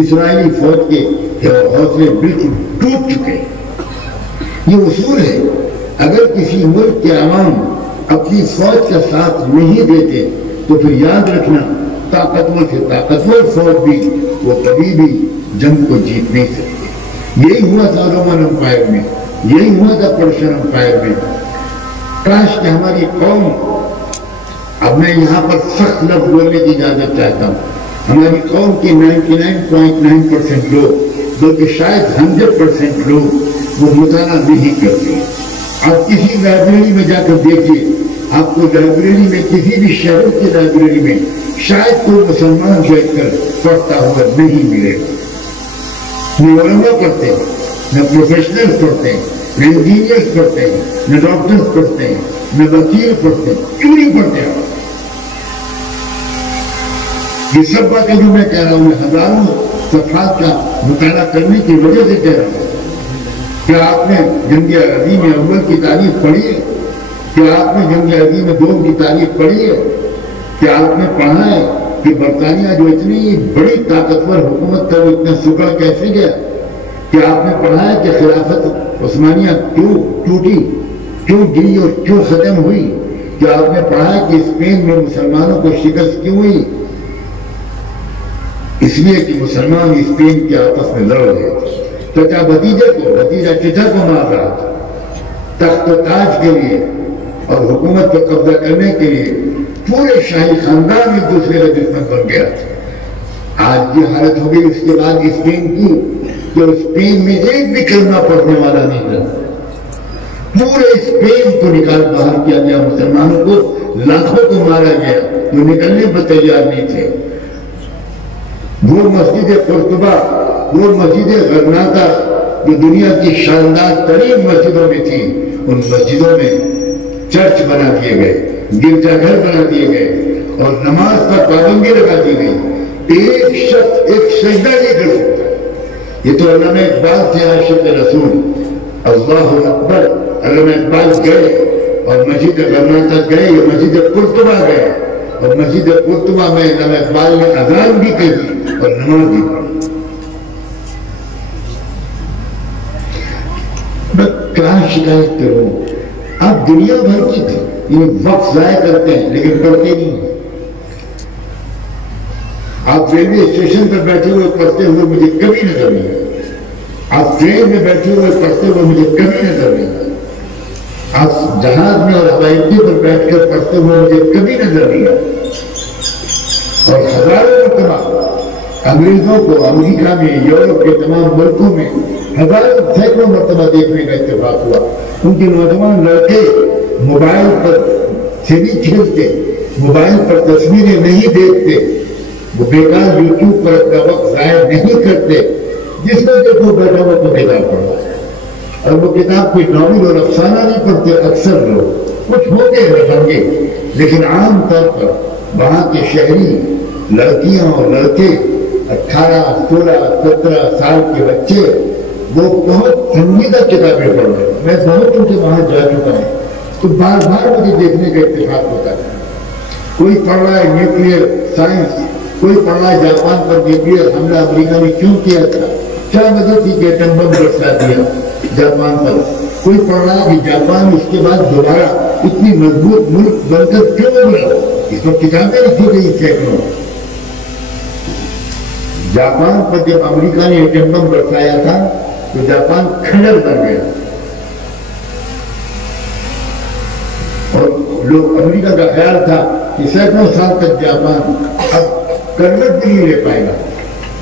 اسرائیلی فوج کے حوصلے بالکل ٹوٹ چکے ہیں. یہ اصول ہے، اگر کسی ملک کے عوام اپنی فوج کا ساتھ نہیں دیتے تو پھر یاد رکھنا طاقتور سے طاقتور فوج بھی وہ کبھی بھی جنگ کو جیت نہیں سکتے. یہی ہوا تھا رومن امپائر میں، یہی ہوا تھا پرشین امپائر میں. کاش کہ ہماری قوم، اب میں یہاں پر سخت لفظ بولنے کی اجازت چاہتا ہوں، ہماری قوم کے 99.9% لوگ، بلکہ شاید 100% لوگ وہ مطالعہ نہیں کرتے. آپ کسی لائبریری میں جا کر دیکھیے، آپ کو لائبریری میں کسی بھی شہر کی لائبریری میں شاید کوئی مسلمان بیٹھ کر پڑھتا ہوا نہیں ملے گا. نہ علماء پڑھتے ہیں، نہ پروفیشنل پڑھتے ہیں، نہ انجینئرز پڑھتے ہیں، نہ ڈاکٹرز پڑھتے ہیں، نہ وکیل پڑھتے ہیں. کیوں نہیں پڑھتے آپ؟ یہ سب باتیں جو میں کہہ رہا ہوں، ہزاروں صفحات کا مطالعہ کرنے کی وجہ سے کہہ رہا ہوں. کیا آپ نے جنگ عظیم اول کی تاریخ پڑھی ہے؟ کیا آپ نے جنگ عظیم دوم کی تاریخ پڑھی ہے؟ کیا آپ نے پڑھا ہے کہ برطانیہ جو اتنی بڑی طاقتور حکومت تھا وہ اتنا سکڑ کیسے گیا؟ کیا آپ نے پڑھا ہے کہ خلافت عثمانیہ کیوں ٹوٹی، کیوں گری اور کیوں ختم ہوئی؟ کیا آپ نے پڑھا ہے کہ اسپین میں مسلمانوں کو شکست کیوں ہوئی؟ اس لیے کہ مسلمان اسپین کے آپس میں لڑ رہے تھے. چچا بھتیجے کو، بھتیجا چچا کو مار رہا تھا تخت و تاج کے لیے اور حکومت پر قبضہ کرنے کے لیے. پورے شاہی خاندان ایک دوسرے کا دشمن بن گیا تھا. آج یہ حالت ہو گئی اس کے بعد اسپین کی کہ اسپین میں ایک بھی کلمہ پڑھنے والا نہیں تھا. پورے اسپین کو نکال باہر کیا گیا، مسلمانوں کو لاکھوں کو مارا گیا، وہ نکلنے پر تیار نہیں تھے. وہ مسجد قرطبہ، وہ مسجد غرناطہ جو دنیا کی شاندار ترین مسجدوں میں تھی، ان مسجدوں میں چرچ بنا دیے گئے، گرجا گھر بنا دیے گئے اور نماز پر پابندی لگا دی گئی. ایک شخص ایک سجدہ نہیں کر سکتا. یہ تو علامہ اقبال تھے عاشق رسول. اللہ اکبر. علامہ اقبال گئے اور مسجد غرناطہ گئے، مسجد قرطبہ گئے اور مسجد قرطبہ میں علامہ اقبال نے اذان بھی کہی اور نماز بھی پڑھی. میں کیا شکایت کروں؟ آپ دنیا بھر کی تھے، یہ وقت ضائع کرتے ہیں لیکن پڑھتے نہیں ہیں. آپ ریلوے اسٹیشن پر بیٹھے ہوئے پڑھتے ہوئے مجھے کبھی نظر نہیں آئے. آپ ٹرین میں بیٹھے ہوئے پڑھتے ہوئے مجھے کبھی نظر نہیں آئے. آپ جہاز میں اور ہوائی اڈے پر بیٹھ کر پڑھتے ہوئے مجھے کبھی نظر نہیں آئے. اور ہزاروں مرتبہ انگریزوں کو امریکہ میں، یورپ کے تمام ملکوں میں ہزاروں سینکڑوں مرتبہ دیکھنے کا اتفاق ہوا. ان کے نوجوان لڑکے موبائل پر سیڑھی کھیلتے، موبائل پر تصویریں نہیں دیکھتے، وہ بیکار یوٹیوب پر اپنا وقت ضائع نہیں کرتے. جس میں دیکھو بیٹھا ہوا تو کتاب پڑھ رہا ہے. اور وہ کتاب کوئی ناول اور افسانہ نہیں پڑھتے. اکثر لوگ کچھ ہوتے ہیں رنگے، لیکن عام طور پر وہاں کے شہری لڑکیاں اور لڑکے 18، 16، 17 سال کے بچے وہ بہت سنجیدہ کتابیں پڑھ رہے ہیں. میں بہت ان کے وہاں جا چکا ہوں تو بار بار مجھے دیکھنے کا اتفاق ہوتا ہے. کوئی پڑھ رہا ہے نیوکلیئر سائنس، کوئی پڑھ رہا ہے جاپان پر نیوکلیئر حملہ امریکہ نے کیوں کیا تھا، کیا وجہ تھی کہ ایٹم بم برسا دیا جاپان پر. کوئی پڑھ رہا ہے کہ جاپان اس کے بعد دوبارہ اتنی مضبوط ملک بن کر کیوں بنا؟ اس وقت کتابیں لکھی گئی سینکڑوں. جاپان پر جب امریکہ نے ایٹم بم برسایا تھا تو جاپان کھنڈر بن گیا اور لوگ امریکہ کا خیال تھا کہ سینکڑوں سال تک جاپان اب کروٹ بھی نہیں لے پائے گا.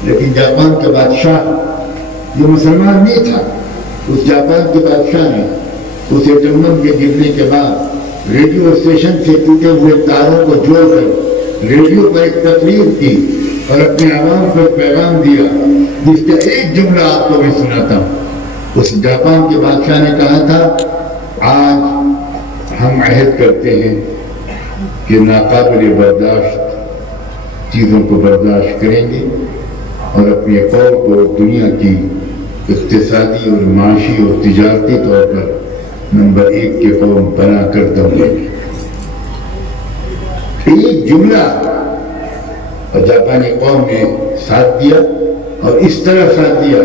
لیکن جاپان کے بادشاہ جو مسلمان نہیں تھا، اس جاپان کے بادشاہ نے اس ایٹم بم کے گرنے کے بعد ریڈیو اسٹیشن سے ٹوٹے ہوئے تاروں کو جوڑ کر ریڈیو پر ایک تقریر کی اور اپنے عوام کو پیغام دیا جس کا ایک جملہ آپ کو میں سناتا ہوں. اس جاپان کے بادشاہ نے کہا تھا آج ہم عہد کرتے ہیں کہ ناقابل برداشت چیزوں کو برداشت کریں گے اور اپنے قوم کو دنیا کی اقتصادی اور معاشی اور تجارتی طور پر نمبر 1 کے قوم بنا کر دم لیں گے. ایک جملہ اور جاپانی قوم نے ساتھ دیا اور اس طرح ساتھ دیا.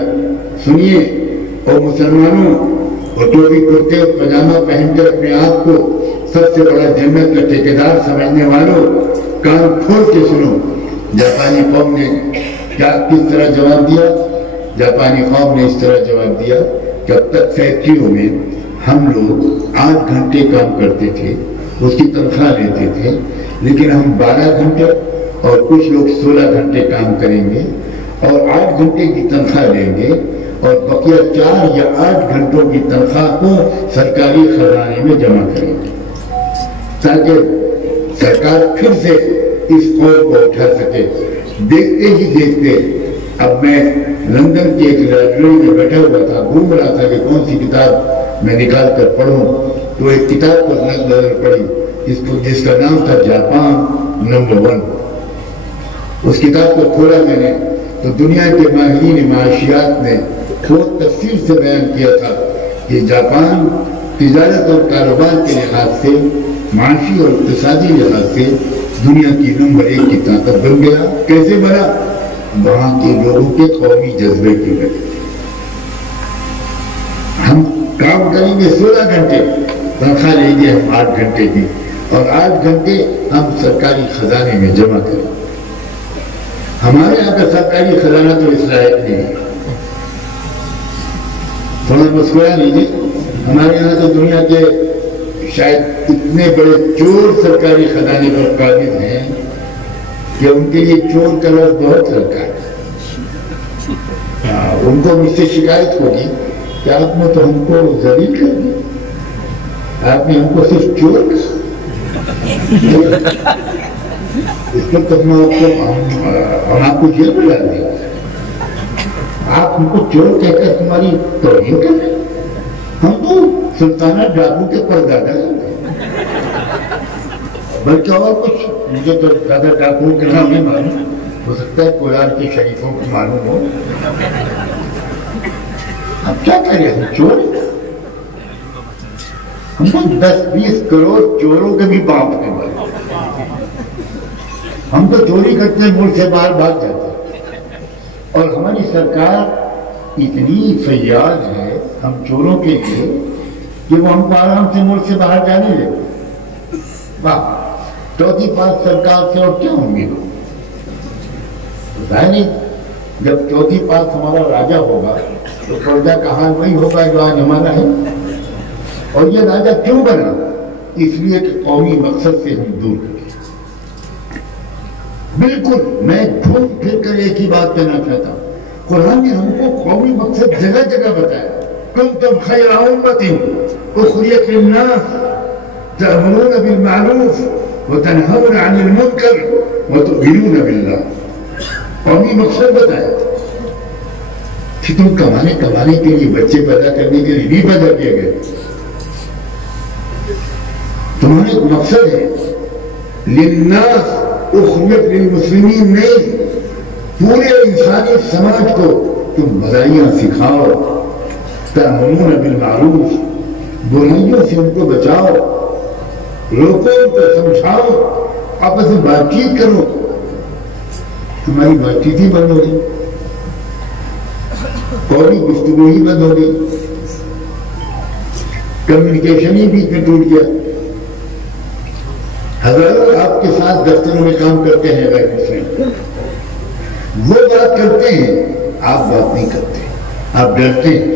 سنیے اور مسلمانوں اور ٹوپی کرتے پاجامہ پہن کر اپنے آپ کو سب سے بڑا جنت کا ٹھیکیدار سمجھنے والوں کان کھول کے سنو. جاپانی قوم نے کیا کس طرح جواب دیا؟ جاپانی قوم نے اس طرح جواب دیا کہ اب تک فیکٹریوں میں ہم لوگ 8 گھنٹے کام کرتے تھے، اس کی تنخواہ لیتے تھے، لیکن ہم 12 گھنٹے اور کچھ لوگ 16 گھنٹے کام کریں گے اور 8 گھنٹے کی تنخواہ لیں گے اور بقیہ 4 یا 8 گھنٹوں کی تنخواہ کو سرکاری خزانے میں جمع کریں گے تاکہ سرکار پھر سے اس قوم کو اٹھا سکے. دیکھتے ہی دیکھتے اب میں لندن کی ایک لائبریری میں بیٹھا ہوا تھا، گھوم رہا تھا کہ کون سی کتاب میں نکال کر پڑھوں، تو ایک کتاب پر نظر پڑی جس کا نام تھا جاپان نمبر 1. اس کتاب کو کھولا میں نے تو دنیا کے ماہرین معاشیات نے بہت تفصیل سے بیان کیا تھا کہ جاپان تجارت اور کاروبار کے لحاظ سے، معاشی اور اقتصادی لحاظ سے دنیا کی نمبر 1 کی طاقت بن گیا. کیسے بنا؟ وہاں کے لوگوں کے قومی جذبے کی وجہ. ہم کام کریں گے 16 گھنٹے، تنخواہ لیں گے ہم 8 گھنٹے کی اور 8 گھنٹے ہم سرکاری خزانے میں جمع کریں. ہمارے یہاں کا سرکاری خزانہ تو اس لائق نہیں ہے. تھوڑا مسکرا لیجیے. ہمارے یہاں تو دنیا کے شاید اتنے بڑے چور سرکاری خزانے پر قابض ہیں کہ ان کے لیے چور کا لفظ بہت ہلکا ہے. ان کو مجھ سے شکایت ہوگی کہ آپ نے تو ہم کو ذلیل کر دیا، آپ نے ہم کو صرف چور کہا. اس پر تو ہم آپ کو جیل میں ڈال دیں گے. آپ ہم کو چور کہہ کر تمہاری توہین کر رہے ہیں. ہم تو سلطانہ ڈاکو کے پردادا ہیں، بلکہ اور کچھ. مجھے تو زیادہ ڈاکو کے نام نہیں معلوم، ہو سکتا ہے کویار کے شریفوں کو معلوم ہو. اب کیا کریں؟ ہم چور ہیں. ہم تو 10-20 کروڑ چوروں کے بھی باپ ہیں. ہم تو چوری کرتے ہیں، ملک سے باہر بھاگ جاتے ہیں. اور ہماری سرکار اتنی فیاض ہے ہم چوروں کے لیے کہ وہ ہم کو آرام سے ملک سے باہر جانے دیتے. واہ، چوتھی پاس سرکار سے اور کیا امید ہو؟ ظاہر ہے جب چوتھی پاس ہمارا راجہ ہوگا تو پردہ کا حال وہی ہوگا جو آج ہمارا ہے. اور یہ راجہ کیوں بنا؟ اس لیے کہ قومی مقصد سے ہم دور کریں. بالکل میں گھوم پھر کر ایک ہی بات کہنا چاہتا ہوں. قرآن نے ہم کو قومی مقصد جگہ جگہ بتایا. کنتم خیر امۃ اخرجت للناس تأمرون بالمعروف وتنہون عن المنکر وتؤمنون باللہ. قومی مقصد بتایا کہ تم کمانے کے لیے، بچے پیدا کرنے کے لیے نہیں پیدا کیے گئے. تمہارا مقصد ہے للناس اخرجت للمسلمین نہیں، پورے انسانی سماج کو تم بھلائیاں سکھاؤ. تأمرون بالمعروف، برائیوں سے ان کو بچاؤ، روکو ان کو، سمجھاؤ، آپس میں بات چیت کرو. تمہاری بات چیت ہی بند ہو گئی، قومی گفتگو ہی بند ہو گئی. کمیونیکیشن ہی بیچ میں ٹوٹ گیا. حضرات آپ کے ساتھ دفتروں میں کام کرتے ہیں غیر مسلم، وہ بات کرتے ہیں، آپ بات نہیں کرتے، آپ ڈرتے ہیں.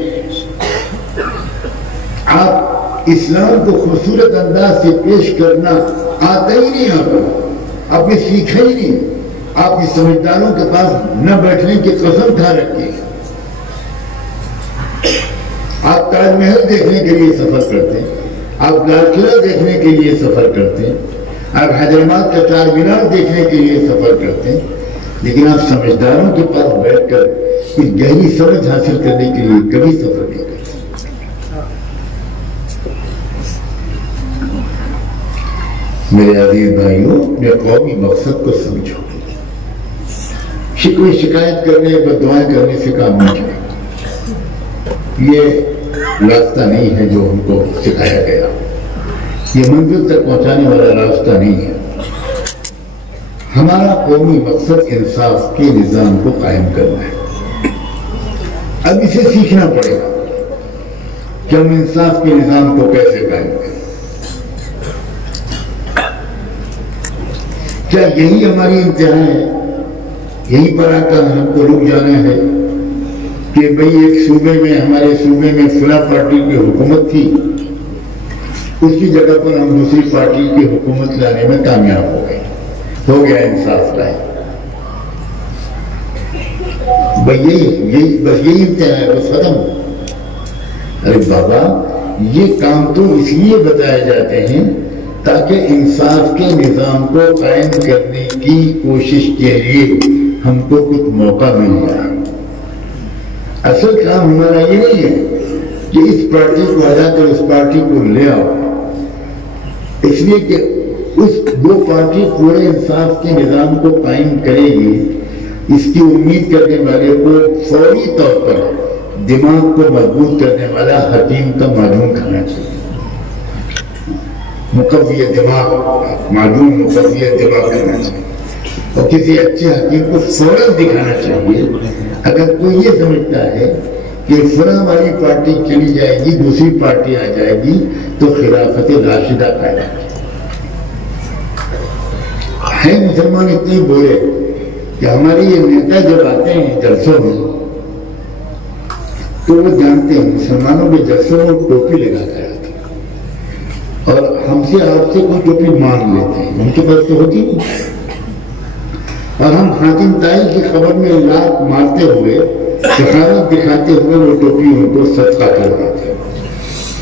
آپ اسلام کو خوبصورت انداز سے پیش کرنا آتا ہی نہیں، آپ نے سیکھا ہی نہیں. آپ کی سمجھداروں کے پاس نہ بیٹھنے کی قسم کھا رکھی ہے. آپ تاج محل دیکھنے کے لیے سفر کرتے ہیں، آپ لال قلعہ دیکھنے کے لیے سفر کرتے ہیں، آپ حیدرآباد کا چار مینار دیکھنے کے لیے سفر کرتے ہیں، لیکن آپ سمجھداروں کے پاس بیٹھ کر اس گہری سمجھ حاصل کرنے کے لیے کبھی سفر نہیں کرتے. میرے عزیز بھائیوں، اپنے قومی مقصد کو سمجھو. شکوے شکایت کرنے بد دعائیں کرنے سے کام نہیں چلے گا. یہ راستہ نہیں ہے جو ہم کو سکھایا گیا، یہ منزل تک پہنچانے والا راستہ نہیں ہے. ہمارا قومی مقصد انصاف کے نظام کو قائم کرنا ہے. اب اسے سیکھنا پڑے گا کہ ہم انصاف کے نظام کو کیسے قائم کریں. کیا یہی ہماری انتہا ہے؟ یہیں پر آ کر ہم کو رک جانا ہے کہ بھئی ایک صوبے میں، ہمارے صوبے میں فلاں پارٹی کی حکومت تھی، اس کی جگہ پر ہم دوسری پارٹی کی حکومت لانے میں کامیاب ہو گئے، ہو گیا انصاف لائے. بس یہی انتہا ہے، بس ختم. ارے بابا، یہ کام تو اس لیے بتائے جاتے ہیں تاکہ انصاف کے نظام کو قائم کرنے کی کوشش کے لیے ہم کو کچھ موقع مل جائے. اصل کام ہمارا یہ نہیں ہے کہ اس پارٹی کو ہٹا کر اس پارٹی کو لے آؤ، اس لیے کہ اس دو پارٹی پورے انصاف کے نظام کو قائم کرے گی. اس کی امید کرنے والے کو فوری طور پر دماغ کو مضبوط کرنے والا حکیم کا معجون کھانا چاہیے. مقوی دماغ، معجون مقوی دماغ کھانا چاہیے، اور کسی اچھے حکیم کو فوراً دکھانا چاہیے. اگر کوئی یہ سمجھتا ہے کہ فلاں والی پارٹی چلی جائے گی، دوسری پارٹی آ جائے گی تو خلافت راشدہ پائے گی. ہے مسلمان اتنے بولے کہ ہمارے یہ نیتا جب آتے ہیں جلسوں میں تو وہ جانتے ہیں مسلمانوں کے جلسوں میں ٹوپی لگا کر آتے ہیں، اور ہم سے آپ سے کوئی ٹوپی مانگ لیتے ہیں، ان کے پاس تو ہوتی نہیں. اور ہم حاتم طائی کی خبر میں لات مارتے ہوئے، سخاوت دکھاتے ہوئے وہ ٹوپی ان کو صدقہ کرواتے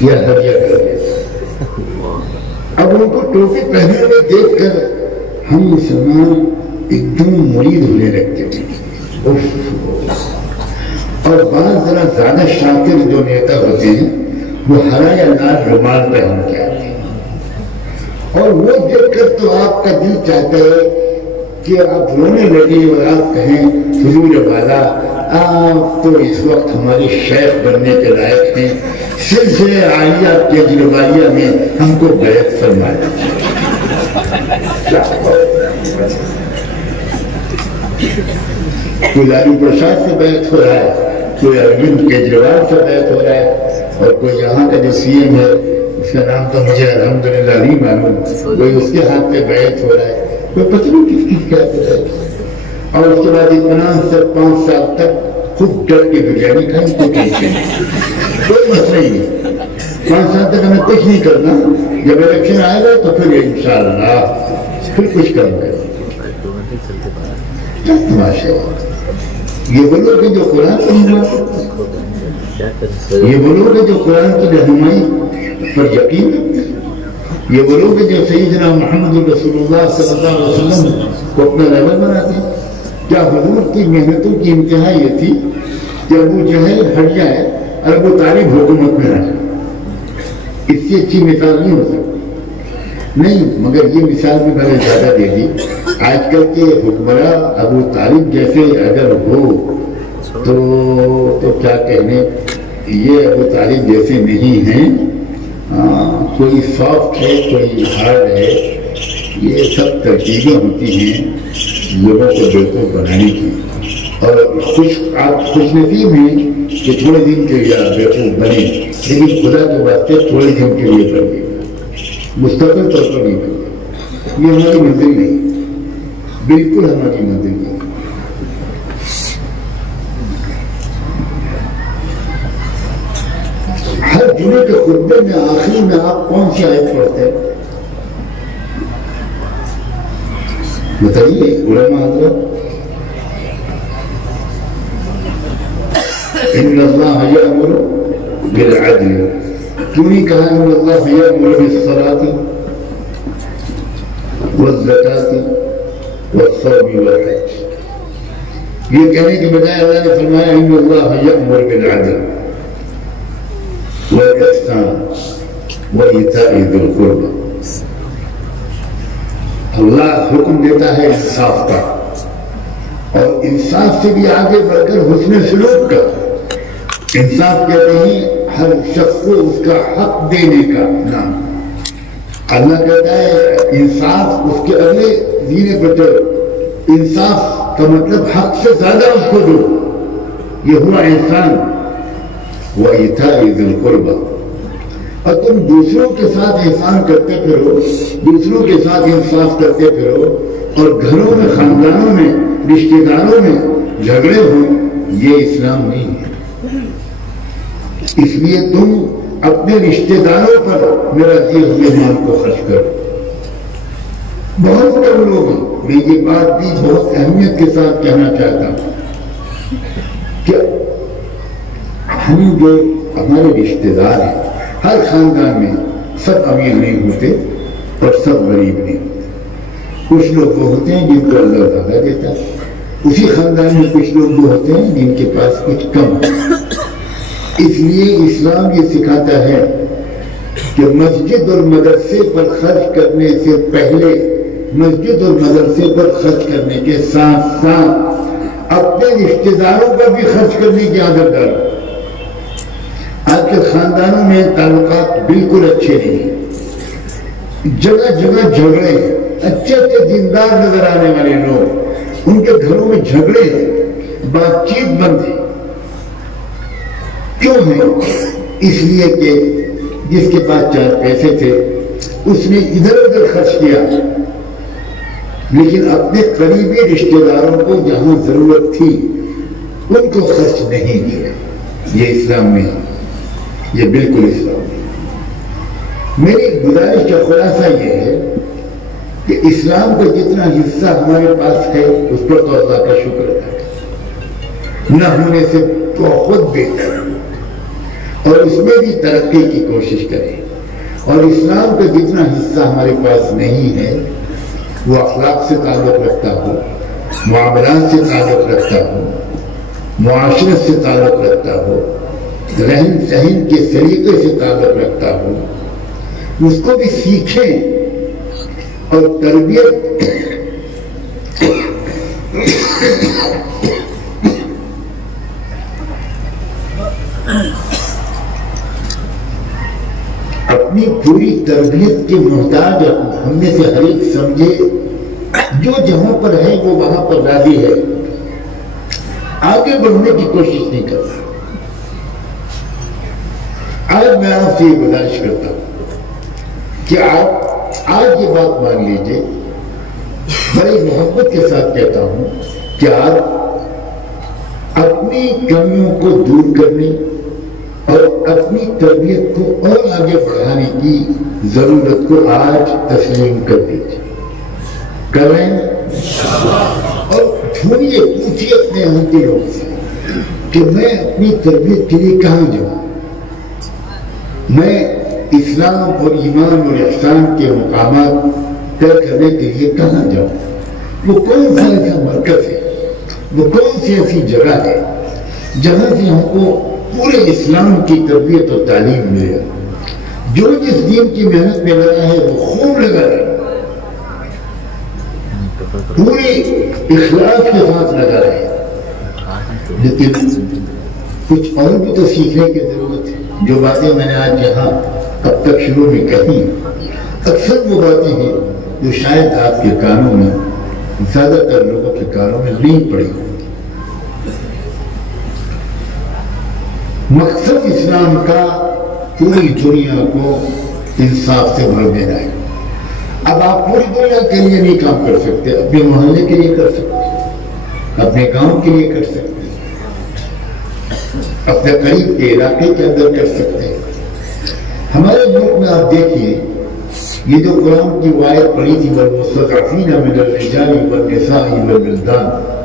یا ہدیہ کر دیتے. اب ان کو ٹوپی پہنے ہوئے دیکھ کر ہم مسلمان ایک دم مرید ہونے لگتے ہیں. اور بعض ذرا زیادہ شاطر جو نیتا ہوتے ہیں وہ ہرا یا لال رومال پہن کے آتے ہیں، اور وہ دیکھ کر تو آپ کا دل چاہتا ہے کہ آپ رونے لگے اور آپ کہیں حضور والا آپ تو اس وقت ہمارے شیخ بننے کے لائق ہیں، سلسلے عالیہ کیجریوالیہ میں ہم کو بیعت فرمایا. کوئی لالو پرساد سے بیعت ہو رہا ہے، کوئی اروند کیجریوال سے بیعت ہو رہا ہے، اور کوئی یہاں کا جو سی ایم ہے اس کا نام تو مجھے الحمدللہ نہیں معلوم، کوئی اس کے ہاتھ پہ بیعت ہو رہا ہے، کوئی پتہ نہیں کس کس کیا کرتا ہے. اور اس کے بعد اتنا سے 5 سال تک خود ڈر کے بریانی کھائی، کوئی مسئلہ ہی نہیں. 5 سال تک ہمیں کچھ نہیں کرنا، جب الیکشن آئے گا تو پھر انشاءاللہ پھر کچھ کروں گا. کیا تماشا ہے؟ یہ وہ لوگ ہیں جو قرآن کو نہیں مانتے، یہ وہ لوگ ہیں جو قرآن کی رہنمائی پر یقین رکھتے ہیں، یہ وہ لوگ ہیں جو سیدنا محمد رسول اللہ صلی اللہ علیہ وسلم کو اپنا رہبر بناتے ہیں. کیا حضور کی محنتوں کی انتہا یہ تھی کہ ابو جہل ہٹ جائے اور ابو طالب حکومت میں آ جائے؟ اس سے اچھی مثال نہیں ہو سکتی. نہیں، مگر یہ مثال بھی میں نے زیادہ دے دی. آج کل کے حکمراں ابو طالب جیسے اگر ہو تو کیا کہنے، یہ ابو طالب جیسے نہیں ہیں. کوئی سافٹ ہے، کوئی ہارڈ ہے. یہ سب ترکیبیں ہوتی ہیں لوگوں کو بیوقوف بنانے کی. اور آپ خوش نصیب ہیں کہ تھوڑے دن کے لیے آپ بیوقوف بنے، لیکن خدا کے واسطے تھوڑے دن کے لیے بنے، مستقل طور پر نہیں بنے۔ یہ ہماری منزل نہیں، بالکل ہماری منزل نہیں۔ ہر جمعے کے خطبے میں آخری میں آپ کون سی آیت پڑھتے ہیں؟ بتائیے علماء حضرات۔ ان اللہ یأمر بالعدل، کیوں نہیں کہا ان اللہ یأمر بالصلاۃ والزکاۃ والصوم والحج؟ یہ کہنے کے بجائے اللہ نے فرمایا ان اللہ یأمر بالعدل والإحسان وإيتاء ذی القربى۔ اللہ حکم دیتا ہے انصاف کا، اور انصاف سے بھی آگے بڑھ کر حسن سلوک کا۔ انصاف کہتے ہیں ہر شخص کو اس کا حق دینے کا نام۔ اللہ کہتا ہے انصاف، اس کے اگلے زینے پر چلو۔ انصاف کا مطلب حق سے زیادہ اس کو دو، یہ ہوا احسان۔ وَإِيتَاءِ ذِي الْقُرْبَى، اور تم دوسروں کے ساتھ احسان کرتے پھرو، دوسروں کے ساتھ انصاف کرتے پھرو، اور گھروں میں، خاندانوں میں، رشتہ داروں میں جھگڑے ہوں، یہ اسلام نہیں ہے۔ اس لیے تم اپنے رشتہ داروں پر میرا دیے ہوئے مال کو خرچ کرو۔ بہت کم لوگ ہیں، میں یہ بات بھی بہت اہمیت کے ساتھ کہنا چاہتا ہوں کہ ہم جو ہمارے رشتہ دار ہیں، ہر خاندان میں سب امیر نہیں ہوتے اور سب غریب نہیں ہوتے۔ کچھ لوگ وہ ہوتے ہیں جن کو اللہ زیادہ دیتا ہے، اسی خاندان میں کچھ لوگ وہ ہوتے ہیں جن کے پاس کچھ کم ہے۔ اس لیے اسلام یہ سکھاتا ہے کہ مسجد اور مدرسے پر خرچ کرنے سے پہلے، مسجد اور مدرسے پر خرچ کرنے کے ساتھ ساتھ اپنے رشتہ داروں پر بھی خرچ کرنے کی عادت ڈالو۔ آج کے خاندانوں میں تعلقات بالکل اچھے نہیں ہیں، جگہ جگہ جھگڑے ہیں، اچھے اچھے دیندار نظر آنے والے لوگ، ان کے گھروں میں جھگڑے ہیں، بات چیت بند ہے۔ کیوں ہے؟ اس لیے کہ جس کے پاس 4 پیسے تھے اس نے ادھر ادھر خرچ کیا، لیکن اپنے قریبی رشتہ داروں کو جہاں ضرورت تھی ان کو خرچ نہیں کیا۔ یہ اسلام نہیں، یہ بالکل اسلام نہیں۔ میری گزارش کا خلاصہ یہ ہے کہ اسلام کا جتنا حصہ ہمارے پاس ہے اس پر تو اللہ کا شکر ہے، نہ ہونے سے بہت بہتر، اور اس میں بھی ترقی کی کوشش کریں۔ اور اسلام کا جتنا حصہ ہمارے پاس نہیں ہے وہ اخلاق سے تعلق رکھتا ہو، معاملات سے تعلق رکھتا ہو، معاشرت سے تعلق رکھتا ہو، رہن سہن کے طریقے سے تعلق رکھتا ہو، اس کو بھی سیکھیں اور تربیت اپنی پوری تربیت کے محتاج ہم میں سے ہر ایک سمجھے، جو جہاں پر ہے وہ وہاں پر راضی ہے، آگے بڑھنے کی کوشش نہیں کرتا۔ آج میں آپ سے یہ گزارش کرتا ہوں کہ آپ آج یہ بات مان لیجئے، بڑی محبت کے ساتھ کہتا ہوں کہ آپ اپنی کمیوں کو دور کرنے اور اپنی تربیت کو اور آگے بڑھانے کی ضرورت کو آج تسلیم کر دیجیے، کریں، اور پوچھیے اپنے یہاں کے لوگ سے کہ میں اپنی تربیت کے لیے کہاں جاؤں، میں اسلام اور ایمان اور احسان کے مقامات طے کرنے کے لیے کہاں جاؤں، وہ کون سا ایسا مرکز ہے، وہ کون سی ایسی جگہ ہے جہاں سے ہم کو پورے اسلام کی تربیت اور تعلیم ملے گا۔ جو جس دین کی محنت میں لگا ہے وہ خوب لگا رہے، پورے اخلاص کے ساتھ لگا رہے، لیکن کچھ اور بھی تو سیکھنے کی ضرورت ہے۔ جو باتیں میں نے آج یہاں اب تک شروع میں کہی، اکثر وہ باتیں ہیں جو شاید آپ کے کانوں میں، زیادہ تر لوگوں کے کانوں میں نہیں پڑی۔ مقصد اسلام کا پوری دنیا کو انصاف سے بھر دینا ہے۔ اب آپ پوری دنیا کے لیے نہیں کام کر سکتے، اپنے محلے کے لیے کر سکتے، اپنے گاؤں کے لیے کر سکتے، اپنے قریب کے علاقے کے اندر کر سکتے ہیں۔ ہمارے ملک میں آپ دیکھیے، یہ جو قرآن کی آیت پڑھی تھی والمستضعفین من الرجال والنساء والولدان،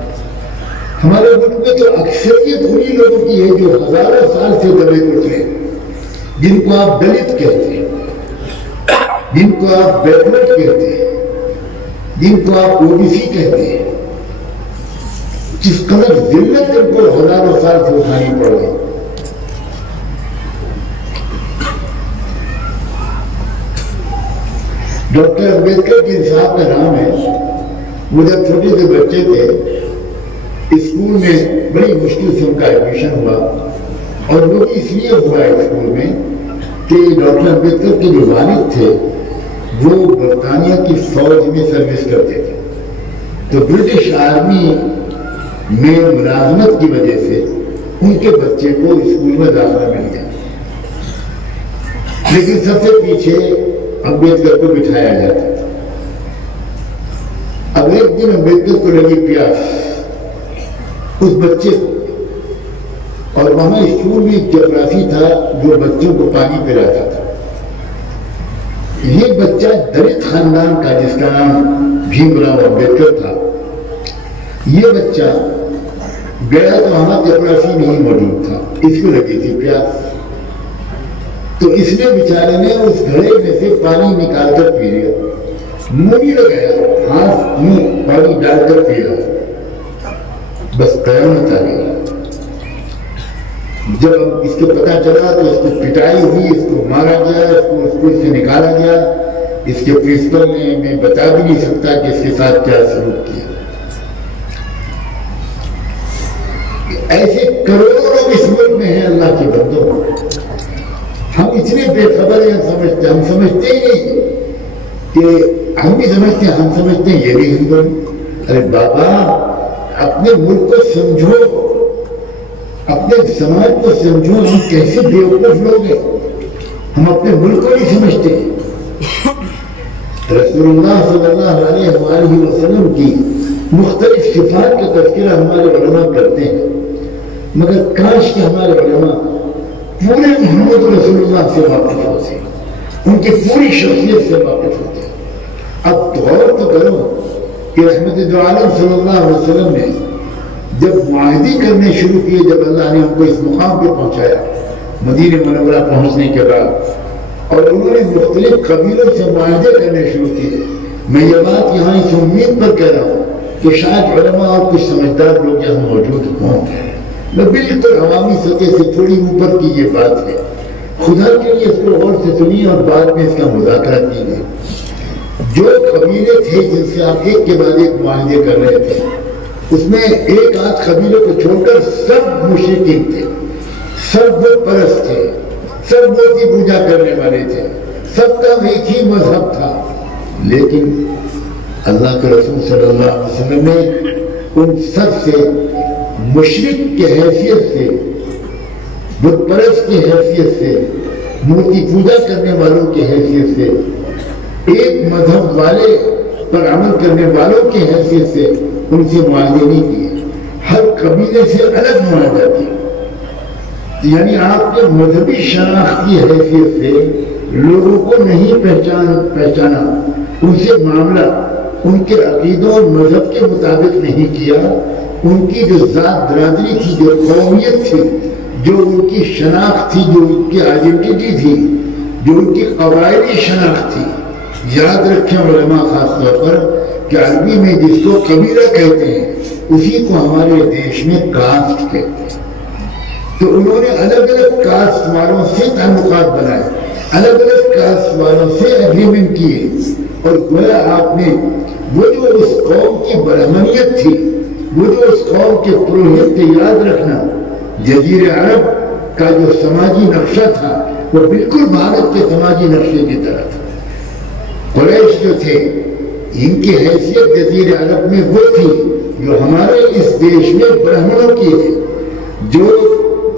ہمارے ملک میں تو اکثریت انہی لوگوں کی ہے جو ہزاروں سال سے دبے کچلے، جن کو آپ دلت کہتے ہیں، جن کو آپ بیکورڈ کہتے ہیں، جن کو آپ اوبیسی کہتے ہیں، جس قدر ذلت ان کو ہزاروں سال سے اٹھانی پڑ گئی۔ ڈاکٹر امبیڈکر جن صاحب کا نام ہے، وہ جب چھوٹے سے بچے تھے، اسکول میں بڑی مشکل سے ان کا ایڈمیشن ہوا، اور وہ بھی اس لیے ہوا اسکول میں کہ ڈاکٹر امبیڈکر کے جو والد تھے وہ برطانیہ کی فوج میں سروس کرتے تھے، تو برٹش آرمی میں ملازمت کی وجہ سے ان کے بچے کو اسکول میں داخلہ مل گیا، لیکن سب سے پیچھے امبیڈکر کو بٹھایا جاتا تھا۔ اب ایک دن امبیڈکر کو لگی پیاس اس بچے کو، اور وہاں اسکول میں ایک چپراسی تھا جو بچوں کو پانی پلاتا تھا۔ یہ بچہ دلت خاندان کا جس کا نام بھیم راؤ امبیڈکر تھا، یہ بچہ گیا تو وہاں چپراسی نہیں موجود تھا، اس کو لگی تھی پیاس، تو اس نے بیچارے نے اس گھڑے میں سے پانی نکال کر پی لیا، منہ نہیں لگایا، ہاتھ منہ پانی ڈال کر پی لیا، بس قیامت آ گئی۔ جب اس کو پتا چلا تو اس کو پٹائی ہوئی، اس کو مارا گیا، اس کو اسکول سے نکالا گیا۔ اس کے پرنسپل نے میں بتا بھی نہیں سکتا کہ اس کے ساتھ کیا سلوک کیا۔ ایسے کروڑوں لوگ اس ملک میں ہیں اللہ کے بندوں، ہم اتنے بے خبر ہیں، ہم سمجھتے ہی نہیں کہ ہم بھی سمجھتے ہیں، ہم سمجھتے ہیں یہ بھی ہندو ہیں۔ ارے بابا، اپنے ملک کو سمجھو، اپنے سماج کو سمجھو، ہم کیسے بیوقوف لوگ ہیں، ہم اپنے ملک کو نہیں سمجھتے۔ رسول اللہ صلی اللہ علیہ وآلہ وسلم کی مختلف صفات کا تذکرہ ہمارے علماء کرتے ہیں، مگر کاش کہ ہمارے علماء پورے محمد رسول اللہ سے واقف ہوتے، ان کی پوری شخصیت سے واقف ہوتے۔ اب غور تو کرو کہ رحمت دو عالم صلی اللہ علیہ وسلم نے جب معاہدے کرنے شروع کیے، جب اللہ نے ان کو اس مقام پہ پہنچایا مدینہ منورہ پہنچنے کے بعد، اور انہوں نے مختلف قبیلوں سے معاہدے کرنے شروع کیے، میں یہ بات یہاں اس امید پر کہہ رہا ہوں کہ شاید علماء اور کچھ سمجھدار لوگ یہاں موجود ہوں، میں بالکل عوامی سطح سے تھوڑی اوپر کی یہ بات ہے، خدا کے لیے اس کو غور سے سنیے اور بعد میں اس کا مذاکرہ کیجیے۔ جو قبیلے تھے جن سے آپ ایک کے بعد ایک معاہدے کر رہے تھے، اس میں ایک آدھ قبیلوں کو چھوڑ کر سب مشرکین تھے، سب بت پرست تھے، سب مورتی پوجا کرنے والے تھے، سب کا ایک ہی مذہب تھا، لیکن اللہ کے رسول صلی اللہ علیہ وسلم نے ان سب سے مشرک کی حیثیت سے، بت پرست کی حیثیت سے، مورتی پوجا کرنے والوں کی حیثیت سے، ایک مذہب والے پر عمل کرنے والوں کی حیثیت سے ان سے معاہدے نہیں کیے، ہر قبیلے سے الگ معاہدہ کیا، یعنی آپ کے مذہبی شناخت کی حیثیت سے لوگوں کو نہیں پہچانا، ان سے معاملہ ان کے عقیدوں اور مذہب کے مطابق نہیں کیا، ان کی جو ذات برادری تھی، جو قومیت تھی، جو ان کی شناخت تھی، جو ان کی آئیڈینٹی تھی، جو ان کی قبائلی شناخت تھی۔ یاد رکھیں علماء خاص طور پر کہ عربی میں جس کو قبیلہ کہتے ہیں اسی کو ہمارے دیش میں کاسٹ کہتے ہیں، تو انہوں نے الگ الگ کاسٹ والوں سے تعلقات بنائے، الگ الگ کاسٹ والوں سے ایگریمنٹ کیے، اور گویا آپ نے وہ جو اس قوم کی برہمنیت تھی، وہ جو اس قوم کے پروہت تھے، یاد رکھنا جزیرہ عرب کا جو سماجی نقشہ تھا وہ بالکل بھارت کے سماجی نقشے کی طرح تھا۔ قریش جو تھے ان کی حیثیت جزیرہ عرب میں وہ تھی جو ہمارے اس دیش میں برہمنوں کی ہے، جو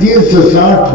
360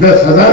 10,000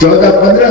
14-15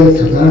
10,000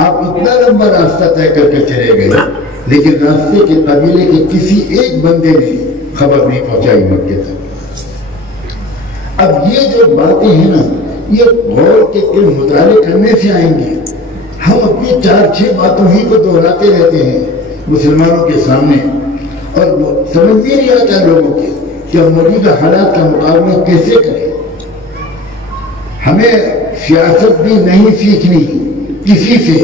آپ اتنا لمبا راستہ طے کر کے چلے گئے لیکن راستے کے قبیلے کے کسی ایک بندے نے خبر نہیں پہنچائی مکے تک۔ اب یہ جو باتیں ہیں نا یہ غور کے مطالعے کرنے سے آئیں گے۔ ہم اپنی 4-6 باتوں ہی کو دہراتے رہتے ہیں مسلمانوں کے سامنے اور سمجھ بھی نہیں آتا لوگوں کے کہ ہم موجودہ حالات کا مقابلہ کیسے کریں۔ ہمیں سیاست بھی نہیں سیکھنی کسی سے،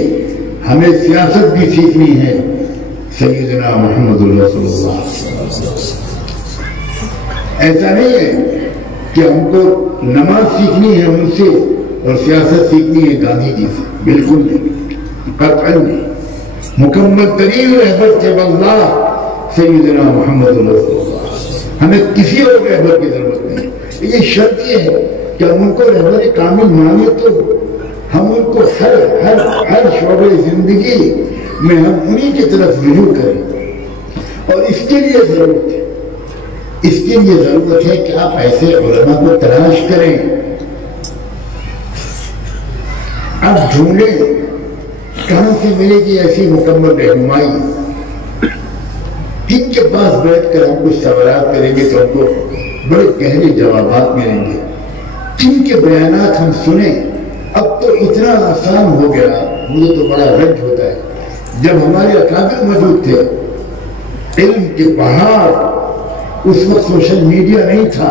ہمیں سیاست بھی سیکھنی ہے سیدنا محمد رسول اللہ۔ ایسا نہیں ہے کہ ہم کو نماز سیکھنی ہے ان سے اور سیاست سیکھنی ہے گاندھی جی سے، بالکل نہیں، قطعاً نہیں۔ مکمل ترین رہبر کے اللہ سیدنا محمد رسول اللہ، ہمیں کسی اور رہبر کی ضرورت نہیں۔ یہ شرط یہ ہے کہ ہم ان کو رہبر کامل مانے تو ہم ان کو ہر شعبے زندگی میں ہم انہی کی طرف رجوع کریں۔ اور اس کے لیے ضرورت ہے، اس کے لیے ضرورت ہے کہ آپ ایسے علماء کو تلاش کریں، آپ ڈھونڈیں کہاں سے ملے گی ایسی مکمل رہنمائی، کن کے پاس بیٹھ کر ہم کچھ سوالات کریں گے تو ہم کو بڑے گہرے جوابات ملیں گے، کن کے بیانات ہم سنیں۔ اب تو اتنا آسان ہو گیا، مجھے تو بڑا رنج ہوتا ہے جب ہمارے اکابر موجود تھے، علم کے پہاڑ، اس وقت سوشل میڈیا نہیں تھا،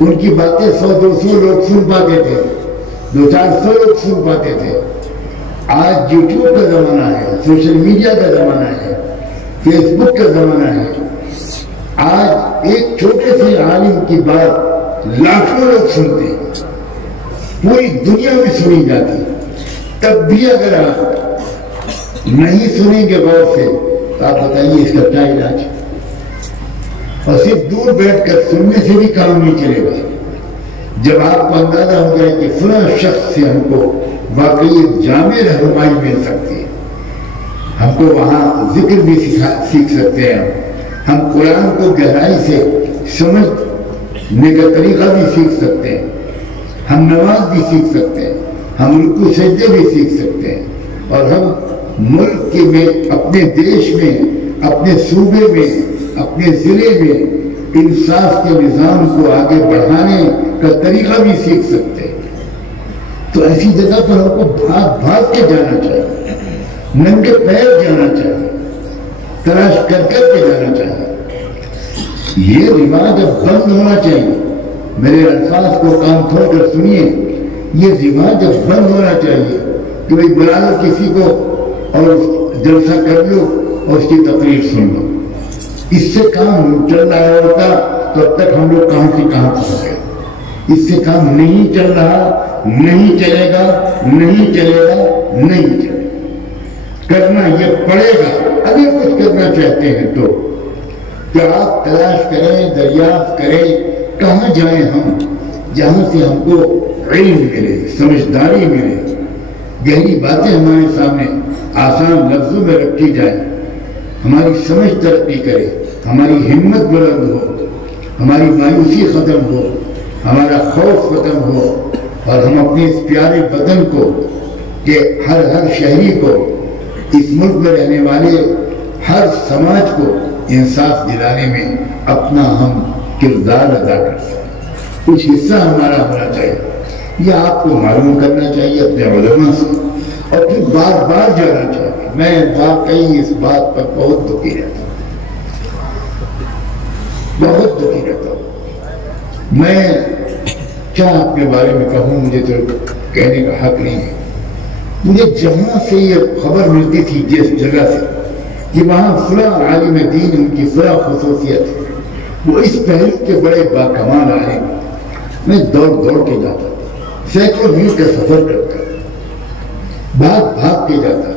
ان کی باتیں 100-200 لوگ سن پاتے تھے، 200-400 لوگ سن پاتے تھے۔ آج یوٹیوب کا زمانہ ہے، سوشل میڈیا کا زمانہ ہے، فیس بک کا زمانہ ہے۔ آج ایک چھوٹے سے عالم کی بات لاکھوں لوگ سنتے ہیں، پوری دنیا میں سنی جاتی، تب بھی اگر آپ نہیں سنیں گے غور سے تو آپ بتائیے اس کا کیا علاج ہے؟ اور صرف دور بیٹھ کر سننے سے بھی کام نہیں چلے گا۔ جب آپ کو اندازہ ہو جائے کہ فلاں شخص سے ہم کو واقعی جامع رہنمائی مل سکتی ہے، ہم کو وہاں ذکر بھی سیکھ سکتے ہیں، ہم قرآن کو گہرائی سے سمجھنے کا طریقہ بھی سیکھ سکتے ہیں، ہم نماز بھی سیکھ سکتے ہیں، ہم رکوع سجدے بھی سیکھ سکتے ہیں، اور ہم ملک میں، اپنے دیش میں، اپنے صوبے میں، اپنے ضلع میں انصاف کے نظام کو آگے بڑھانے کا طریقہ بھی سیکھ سکتے ہیں۔ تو ایسی جگہ پر ہم کو بھاگ کے جانا چاہیے، ننگے پیر جانا چاہیے، تلاش کر کے جانا چاہیے۔ یہ رواج اب بند ہونا چاہیے، میرے الفاظ کو کان کھول کر سنیے، یہ رواج اب بند ہونا چاہیے کہ بھائی بلا لو کسی کو اور جلسہ کر لو اور اس کی تقریر سن لو، اس سے کام چل رہا ہوتا تو اب تک ہم لوگ کہاں سے کہاں پہنچ گئے۔ اس سے کام نہیں چل رہا، نہیں چلے گا، نہیں چلے گا، نہیں چلے گا، کرنا یہ پڑے گا۔ اگر کچھ کرنا چاہتے ہیں تو کہ آپ تلاش کریں، دریافت کریں کہاں جائیں ہم، جہاں سے ہم کو علم ملے، سمجھداری ملے، گہری باتیں ہمارے سامنے آسان لفظوں میں رکھی جائیں، ہماری سمجھ ترقی کرے، ہماری ہمت بلند ہو، ہماری مایوسی ختم ہو، ہمارا خوف ختم ہو، اور ہم اپنے اس پیارے وطن کو کہ ہر شہری کو، اس ملک میں رہنے والے ہر سماج کو انصاف دلانے میں اپنا ہم کردار ادا کر سکیں، کچھ حصہ ہمارا ہونا چاہیے۔ یہ آپ کو معلوم کرنا چاہیے اپنے علماء سے، اور پھر بار بار جانا چاہیے۔ میں واقعی اس بات پر بہت دکھی رہتا ہوں، بہت دکھی رہتا ہوں۔ میں کیا اپنے بارے میں کہوں، مجھے تو کہنے کا حق نہیں ہے۔ مجھے جہاں سے یہ خبر ملتی تھی، جس جگہ سے کہ وہاں فلاں عالم دین، ان کی فلاں خصوصیت ہے، وہ اس پہلو کے بڑے باکمال عالم، میں دوڑ کے جاتا تھا، سینکڑوں میل کا سفر کرتا تھا، بھاگ کے جاتا تھا۔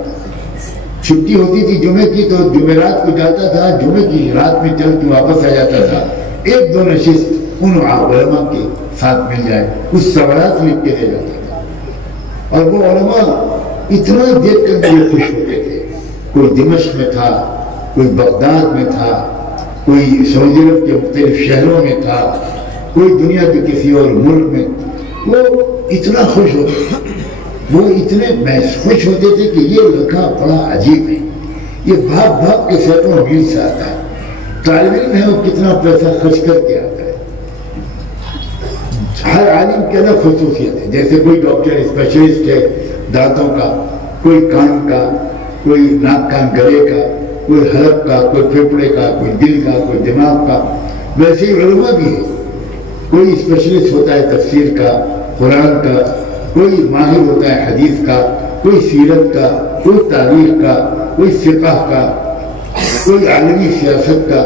چھٹی ہوتی تھی جمعے کی تو جمعرات کو جاتا تھا، جمعے کی رات میں چل کے واپس آ جاتا تھا، 1-2 نشست ان علماء کے ساتھ مل جائے، کچھ سوالات لکھ کے دے جاتا تھا، اور وہ علماء اتنا دیکھ کر مجھے خوش ہوتے تھے۔ کوئی دمشق میں تھا، کوئی بغداد میں تھا، کوئی سعودی عرب کے مختلف شہروں میں تھا، کوئی دنیا کے کسی اور ملک میں، وہ اتنا خوش ہوتے وہ اتنے خوش ہوتے تھے کہ یہ لڑکا بڑا عجیب ہے، یہ بھاگ بھاگ کے سینکڑوں میل سے آتا ہے، طالب علم ہے وہ کتنا پیسہ خرچ کر کے آتا ہے۔ ہر عالم کی الگ خصوصیت ہے، جیسے کوئی ڈاکٹر اسپیشلسٹ ہے دانتوں کا، کوئی کان کا، کوئی ناک کان گلے کا، کوئی حلق کا، کوئی پھیپھڑے کا، کوئی دل کا، کوئی دماغ کا، ویسے ہی علماء بھی ہے۔ کوئی اسپیشلسٹ ہوتا ہے تفسیر کا، قرآن کا، کوئی ماہر ہوتا ہے حدیث کا، کوئی سیرت کا، کوئی تاریخ کا، کوئی فقہ کا، کوئی عالمی سیاست کا۔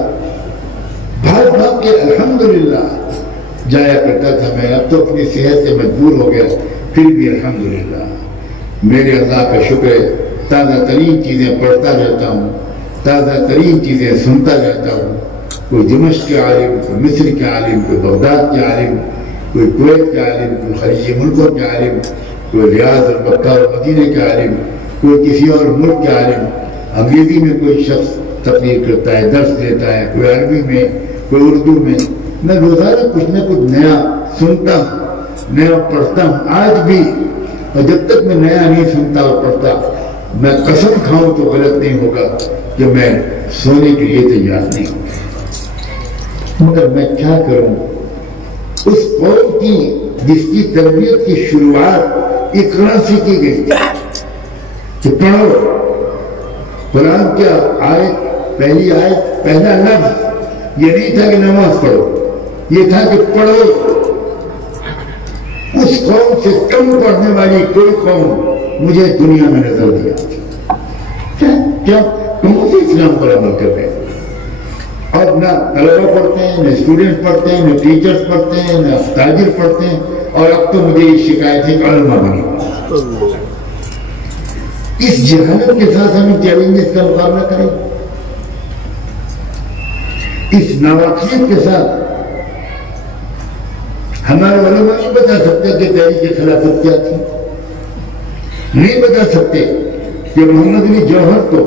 بھاگ بھاگ کے الحمدللہ جایا کرتا تھا میں، اب تو اپنی صحت سے مجبور ہو گیا، پھر بھی الحمدللہ میرے اللہ کا شکر ہے، تازہ ترین چیزیں پڑھتا رہتا ہوں، تازہ ترین چیزیں سنتا رہتا ہوں۔ کوئی دمشق کے عالم، کوئی مصر کے عالم، کوئی بغداد کے عالم، کوئی کویت کے عالم، کوئی خلیجی ملکوں کے عالم، کوئی ریاض اور مکہ اور مدینے کے عالم، کوئی کسی اور ملک کے عالم۔ انگریزی میں کوئی شخص تقریر کرتا ہے، درس دیتا ہے، کوئی عربی میں، کوئی اردو میں۔ میں روزانہ کچھ نہ کچھ نیا سنتا ہوں، نیا پڑھتا ہوں آج بھی، اور جب تک میں نیا نہیں سنتا اور پڑھتا میں قسم کھاؤں تو غلط نہیں ہوگا کہ میں سونے کے لیے تیار نہیں ہوں۔ مگر میں کیا کروں، اس قوم کی جس کی تربیت کی شروعات اقرا سے کی گئی کہ پڑھو قرآن کیا آیت، پہلی آیت، پہلا لفظ یہ نہیں تھا کہ نماز پڑھو، یہ تھا کہ پڑھو۔ اس قوم سے کم پڑھنے والی کوئی قوم مجھے دنیا میں نظر نہیں آتی۔ کیا کون سے اسلام پر عمل کر رہے ہیں؟ اور نہ طلبہ پڑھتے ہیں، نہ اسٹوڈنٹ پڑھتے ہیں، نہ ٹیچرز پڑھتے ہیں، نہ تاجر پڑھتے ہیں، اور اب تو مجھے یہ شکایت ہے کہ علماء بنی۔ اس جہالت کے ساتھ ہمیں چیلنجز کا مقابلہ کریں، اس ناواقفیت کے ساتھ ہمارے علماء نہیں بتا سکتے کہ تحریک خلافت کیا تھی، نہیں بتا سکتے کہ محمد علی جوہر تو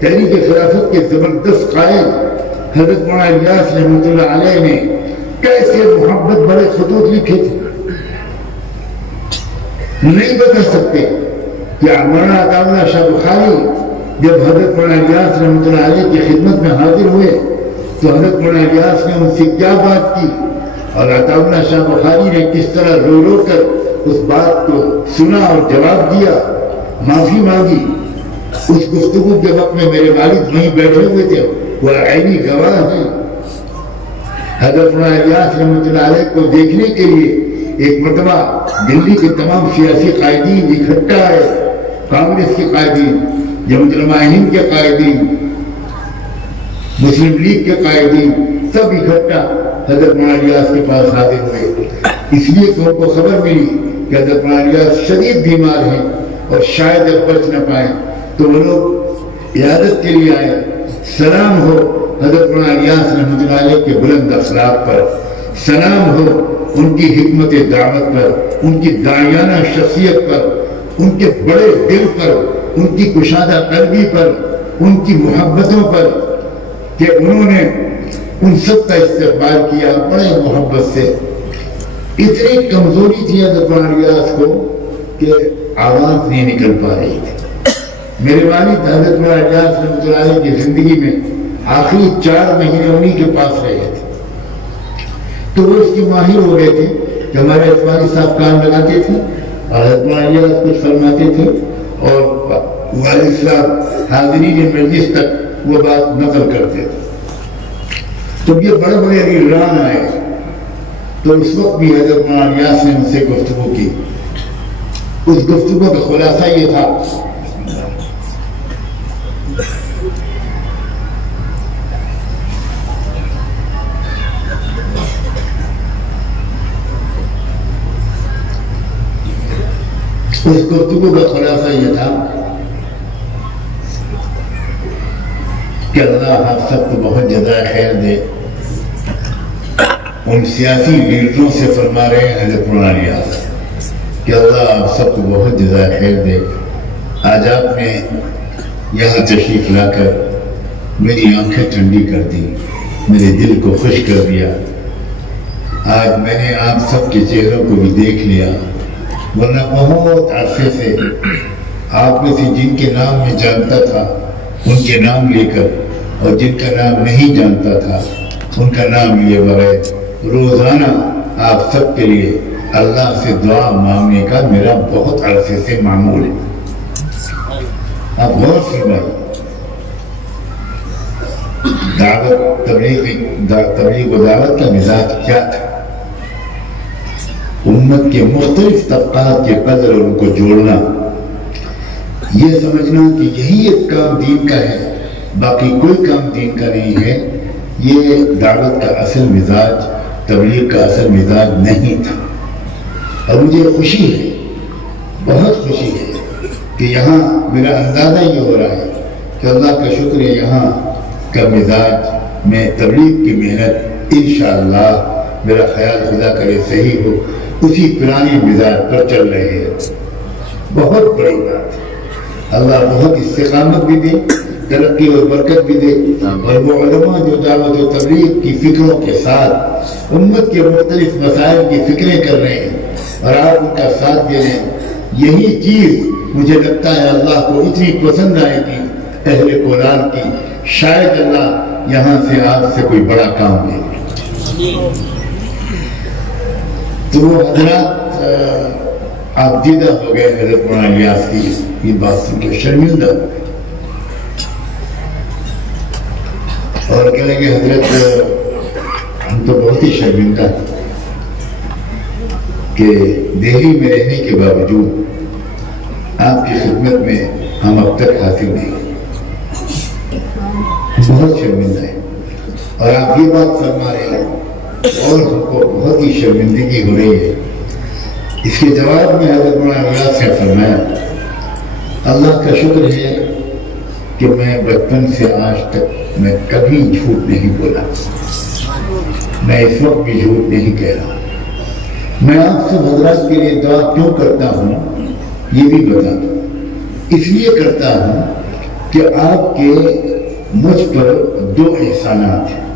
تحریک خلافت کے زبردست قائد حضرت مولانا الیاس رحمۃ اللہ علیہ نے کیسے محبت بڑے خطوط لکھے تھے، نہیں بتا سکتے کہ مولانا عطا اللہ شاہ بخاری جب حضرت مولانا الیاس رحمۃ اللہ علیہ کی خدمت میں حاضر ہوئے تو حضرت مولانا الیاس نے ان سے کیا بات کی، اور عطا اللہ شاہ بخاری نے کس طرح رو رو کر اس بات کو سنا اور جواب دیا، معافی مانگی۔ اس گفتگو کے وقت میں میرے والد وہیں بیٹھے ہوئے تھے، وہ عینی گواہ ہیں۔ حضرت مولانا الیاس رحمۃ اللہ علیہ کو دیکھنے کے لیے ایک مرتبہ دلی کے تمام سیاسی قائدین اکٹھا ہے، کانگریس کے قائدین، جمعیت علماء ہند کے قائدین، مسلم لیگ کے قائدین، سب اکٹھا حضرت مولانا الیاس کے پاس حاضر ہوئے، اس لیے کہ ان کو خبر ملی کہ حضرت مولانا الیاس شدید بیمار ہیں اور شاید اب بچ نہ پائیں، تو وہ لوگ عیادت کے لیے آئے۔ سلام ہو حضرت مولانا الیاس رحمۃ اللہ علیہ کے بلند اخلاق پر، سلام ہو ان کی حکمت دعوت پر، ان کی داعیانہ شخصیت پر، ان کے بڑے دل پر، ان کی کشادہ قلبی پر، ان کی محبتوں پر، کہ انہوں نے ان سب کا استقبال کیا بڑے محبت سے۔ اتنی کمزوری تھی حضرت مولانا الیاس کو کہ آواز نہیں نکل پا رہی تھی۔ میرے والد حضرت مولانا الیاس رحمۃ اللہ علیہ کی زندگی میں آخری 4 مہینے انہی کے پاس رہے تھے، تو وہ اس کی ماہر ہو گئے تھے کہ ہمارے اسماعیلی صاحب کان لگاتے تھے اور حضرت مولانا الیاس کچھ فرماتے تھے اور والد صاحب حاضرین مجلس تک وہ بات نقل کرتے تھے۔ جب یہ بڑے بڑے لیڈران آئے تو اس وقت بھی حضرت مولانا الیاس نے ان سے گفتگو کی۔ اس گفتگو کا خلاصہ یہ تھا کہ اللہ آپ سب کو بہت جزائے خیر دے۔ ان سیاسی لیڈروں سے فرما رہے ہیں حضرت مولانا الیاس کہ اللہ آپ سب کو بہت جزائے خیر دے، آج آپ نے یہاں تشریف لا کر میری آنکھیں ٹھنڈی کر دی، میرے دل کو خوش کر دیا۔ آج میں نے آپ سب کے چہروں کو بھی دیکھ لیا، ورنہ بہت عرصے سے آپ میں سے جن کے نام میں جانتا تھا ان کے نام لے کر، اور جن کا نام نہیں جانتا تھا ان کا نام لیے بغیر روزانہ آپ سب کے لیے اللہ سے دعا مانگنے کا میرا بہت عرصے سے معمول ہے۔ آپ غور فرمائیے، تبلیغ و دعوت کا مزاج کیا تھا؟ امت کے مختلف طبقات کے قدر اور ان کو جوڑنا، یہ سمجھنا کہ یہی ایک کام دین کا ہے، باقی کوئی کام دین کا نہیں ہے، یہ دعوت کا اصل مزاج، تبلیغ کا اصل مزاج نہیں تھا۔ اور مجھے خوشی ہے، بہت خوشی ہے کہ یہاں میرا اندازہ یہ ہو رہا ہے کہ اللہ کا شکر ہے، یہاں کا مزاج میں تبلیغ کی محنت انشاءاللہ میرا خیال خدا کرے صحیح ہو، اسی پرانے مزاج پر چل رہے ہیں۔ بہت بڑی بات ہے، اللہ بہت استقامت بھی دے، ترقی اور برکت بھی دے، اور وہ علماء جو دعوت و تبلیغ کی فکروں کے ساتھ امت کے مختلف مسائل کی فکریں کر رہے ہیں اور آپ ان کا ساتھ دے رہے ہیں، یہی چیز مجھے لگتا ہے اللہ کو اتنی پسند آئے گی اہل قرآن کی، شاید اللہ یہاں سے آپ سے کوئی بڑا کام لے۔ تو وہ حضرات آپ دیدہ ہو گئے حضرت مولانا الیاس کی یہ بات سن کے شرمندہ، اور کہنے کہ حضرت ہم تو بہت ہی شرمندہ ہیں کہ دہلی میں رہنے کے باوجود آپ کی خدمت میں ہم اب تک حاضر نہیں، بہت شرمندہ ہیں، اور آپ یہ بات فرما رہے ہیں اور ہم کو بہت ہی شرمندگی ہو رہی ہے۔ اس کے جواب میں حضرت مولانا الیاس نے فرمایا، اللہ کا شکر ہے کہ میں بچپن سے آج تک میں کبھی جھوٹ نہیں بولا، میں اس وقت بھی جھوٹ نہیں کہہ رہا۔ میں آپ سب حضرات کے لیے دعا کیوں کرتا ہوں یہ بھی بتا دوں، اس لیے کرتا ہوں کہ آپ کے مجھ پر دو احسانات ہیں۔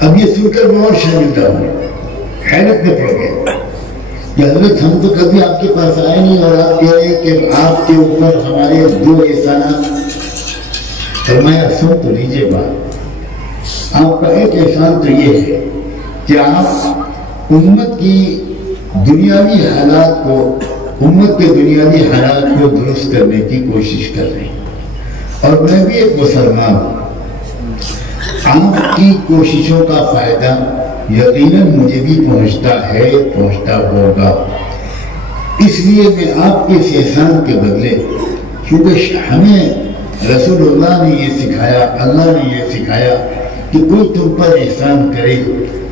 اب یہ سن کر میں اور شرمندہ ہوں، حیرت میں پڑ گیا کہ حضرت ہم تو کبھی آپ کے پاس آئے نہیں، اور آپ کہہ رہے ہیں کہ آپ کے اوپر ہمارے دو احسانات۔ فرمایا سن تو لیجیے بات، آپ کا ایک احسان تو یہ ہے کہ آپ امت کی دنیاوی حالات کو، امت کے دنیاوی حالات کو درست کرنے کی کوشش کر رہے ہیں، اور میں بھی ایک مسلمان ہوں۔ آپ کی کوششوں کا فائدہ یقیناً مجھے بھی پہنچتا ہے، پہنچتا ہوگا، اس لیے میں آپ کے اس احسان کے بدلے، کیونکہ ہمیں رسول اللہ نے یہ سکھایا، اللہ نے یہ سکھایا کہ کوئی تم پر احسان کرے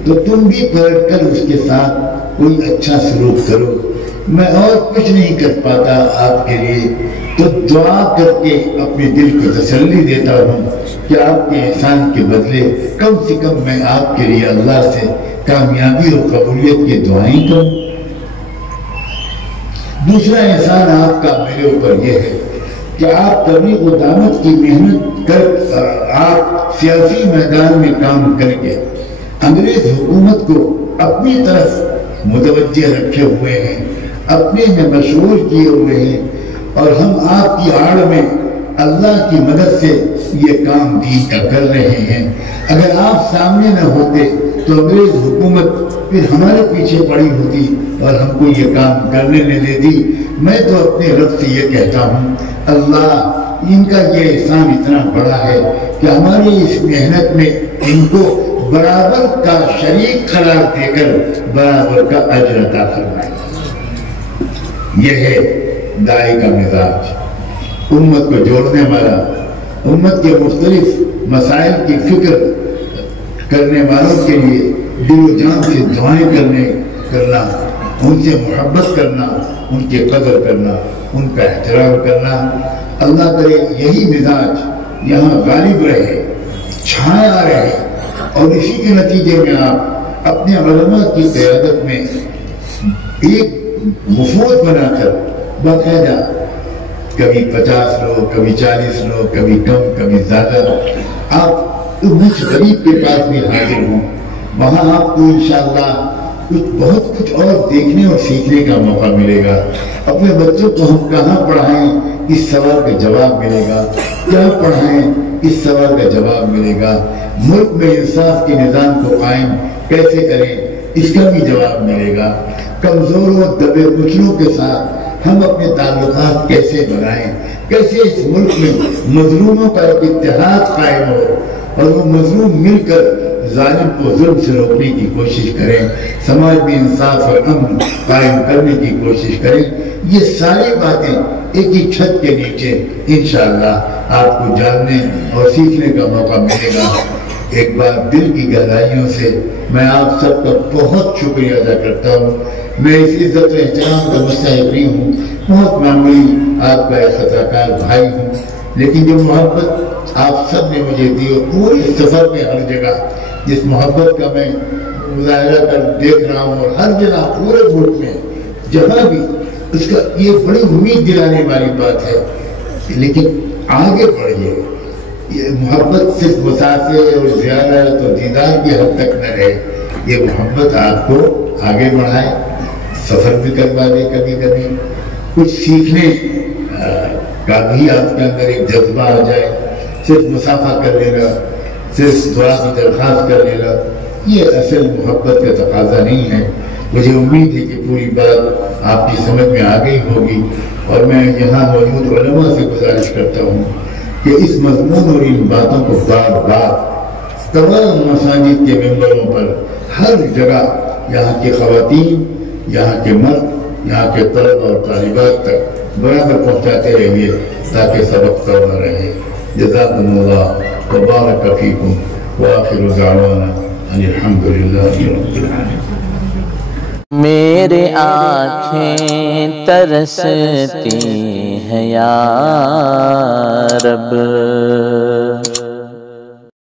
تو تم بھی پلٹ کر اس کے ساتھ کوئی اچھا سلوک کرو۔ میں اور کچھ نہیں کر پاتا آپ کے لیے، تو دعا کر کے اپنے دل کو تسلی دیتا ہوں کہ آپ کے احسان کے بدلے کم سے کم میں آپ کے لیے اللہ سے کامیابی اور قبولیت کی دعائیں کروں۔ دوسرا احسان آپ کا میرے اوپر یہ ہے کہ آپ تبلیغ و دعوت کی محنت کر، آپ سیاسی میدان میں کام کر کے انگریز حکومت کو اپنی طرف متوجہ رکھے ہوئے ہیں، اپنے میں مشغول کیے ہوئے ہیں، اور ہم آپ کی آڑ میں اللہ کی مدد سے یہ کام دین کا کر رہے ہیں۔ اگر آپ سامنے نہ ہوتے تو انگریز حکومت پھر ہمارے پیچھے پڑی ہوتی اور ہم کو یہ کام کرنے نہ دیتی۔ میں تو اپنے رب سے یہ کہتا ہوں، اللہ ان کا یہ احسان اتنا بڑا ہے کہ ہماری اس محنت میں ان کو برابر کا شریک قرار دے کر برابر کا اجر عطا فرمائے۔ یہ ہے داعی کا مزاج، امت کو جوڑنے والا، امت کے مختلف مسائل کی فکر کرنے والوں کے لیے دل و جان سے دعائیں کرنا، ان سے محبت کرنا، ان کی قدر کرنا، ان کا احترام کرنا۔ اللہ کرے یہی مزاج یہاں غالب رہے، چھایا رہے، اور اسی کے نتیجے میں آپ اپنے علماء کی قیادت میں ایک وفود بنا کر باقاعدہ کبھی 50 لوگ، کبھی 40 لوگ، کبھی کم، کبھی زیادہ، آپ مجھ غریب کے پاس بھی حاضر ہوں، وہاں آپ کو انشاءاللہ بہت کچھ اور دیکھنے اور سیکھنے کا موقع ملے گا. اپنے بچوں کو ہم کہاں پڑھائیں اس سوال کا جواب ملے گا, کیا پڑھائیں اس سوال کا جواب ملے گا, ملک میں انصاف کے نظام کو قائم کیسے کریں اس کا بھی جواب ملے گا, کمزوروں اور دبے کچلوں کے ساتھ ہم اپنے تعلقات کیسے بنائیں, کیسے اس ملک میں مظلوموں کا ایک اتحاد قائم ہو اور وہ مظلوم مل کر ظالم کو ظلم سے روکنے کی کوشش کریں, سماج میں انصاف اور امن قائم کرنے کی کوشش کریں. یہ ساری باتیں ایک ہی چھت کے نیچے انشاءاللہ آپ کو جاننے اور سیکھنے کا موقع ملے گا. ایک بار دل کی گہرائیوں سے میں آپ سب کا بہت شکریہ ادا کرتا ہوں. میں اس عزت و احترام کا مستحق نہیں ہوں, بہت معمولی آپ کا ایک خطاکار بھائی ہوں, لیکن جو محبت آپ سب نے مجھے دی اور پورے سفر میں ہر جگہ جس محبت کا میں مظاہرہ کر دیکھ رہا ہوں اور ہر جگہ پورے ملک میں جہاں بھی, اس کا یہ بڑی امید دلانے والی بات ہے. لیکن آگے بڑھیے, یہ محبت صرف مسافے اور زیارت اور دیدار کی حد تک نہ رہے, یہ محبت آپ کو آگے بڑھائے, سفر بھی کروا دے, کبھی کبھی کچھ سیکھنے کا بھی آپ کے اندر ایک جذبہ آ جائے. صرف مسافہ کر لینا, صرف دعا کی درخواست کر لینا, یہ اصل محبت کا تقاضا نہیں ہے. مجھے امید ہے کہ پوری بات آپ کی سمجھ میں آ گئی ہوگی, اور میں یہاں موجود علماء سے گزارش کرتا ہوں کہ اس مضمون اور ان باتوں کو بار بار تمام مساجد کے ممبروں پر ہر جگہ یہاں کی خواتین, یہاں کے مرد, یہاں کے طلبہ اور طالبات تک برابر پہنچاتے رہیے تاکہ سبق توڑا رہے. جزاکم اللہ وبارک فیکم وآخر دعوانا ان الحمدللہ رب العالمین. میرے آنکھیں ترستی ہیں یا رب,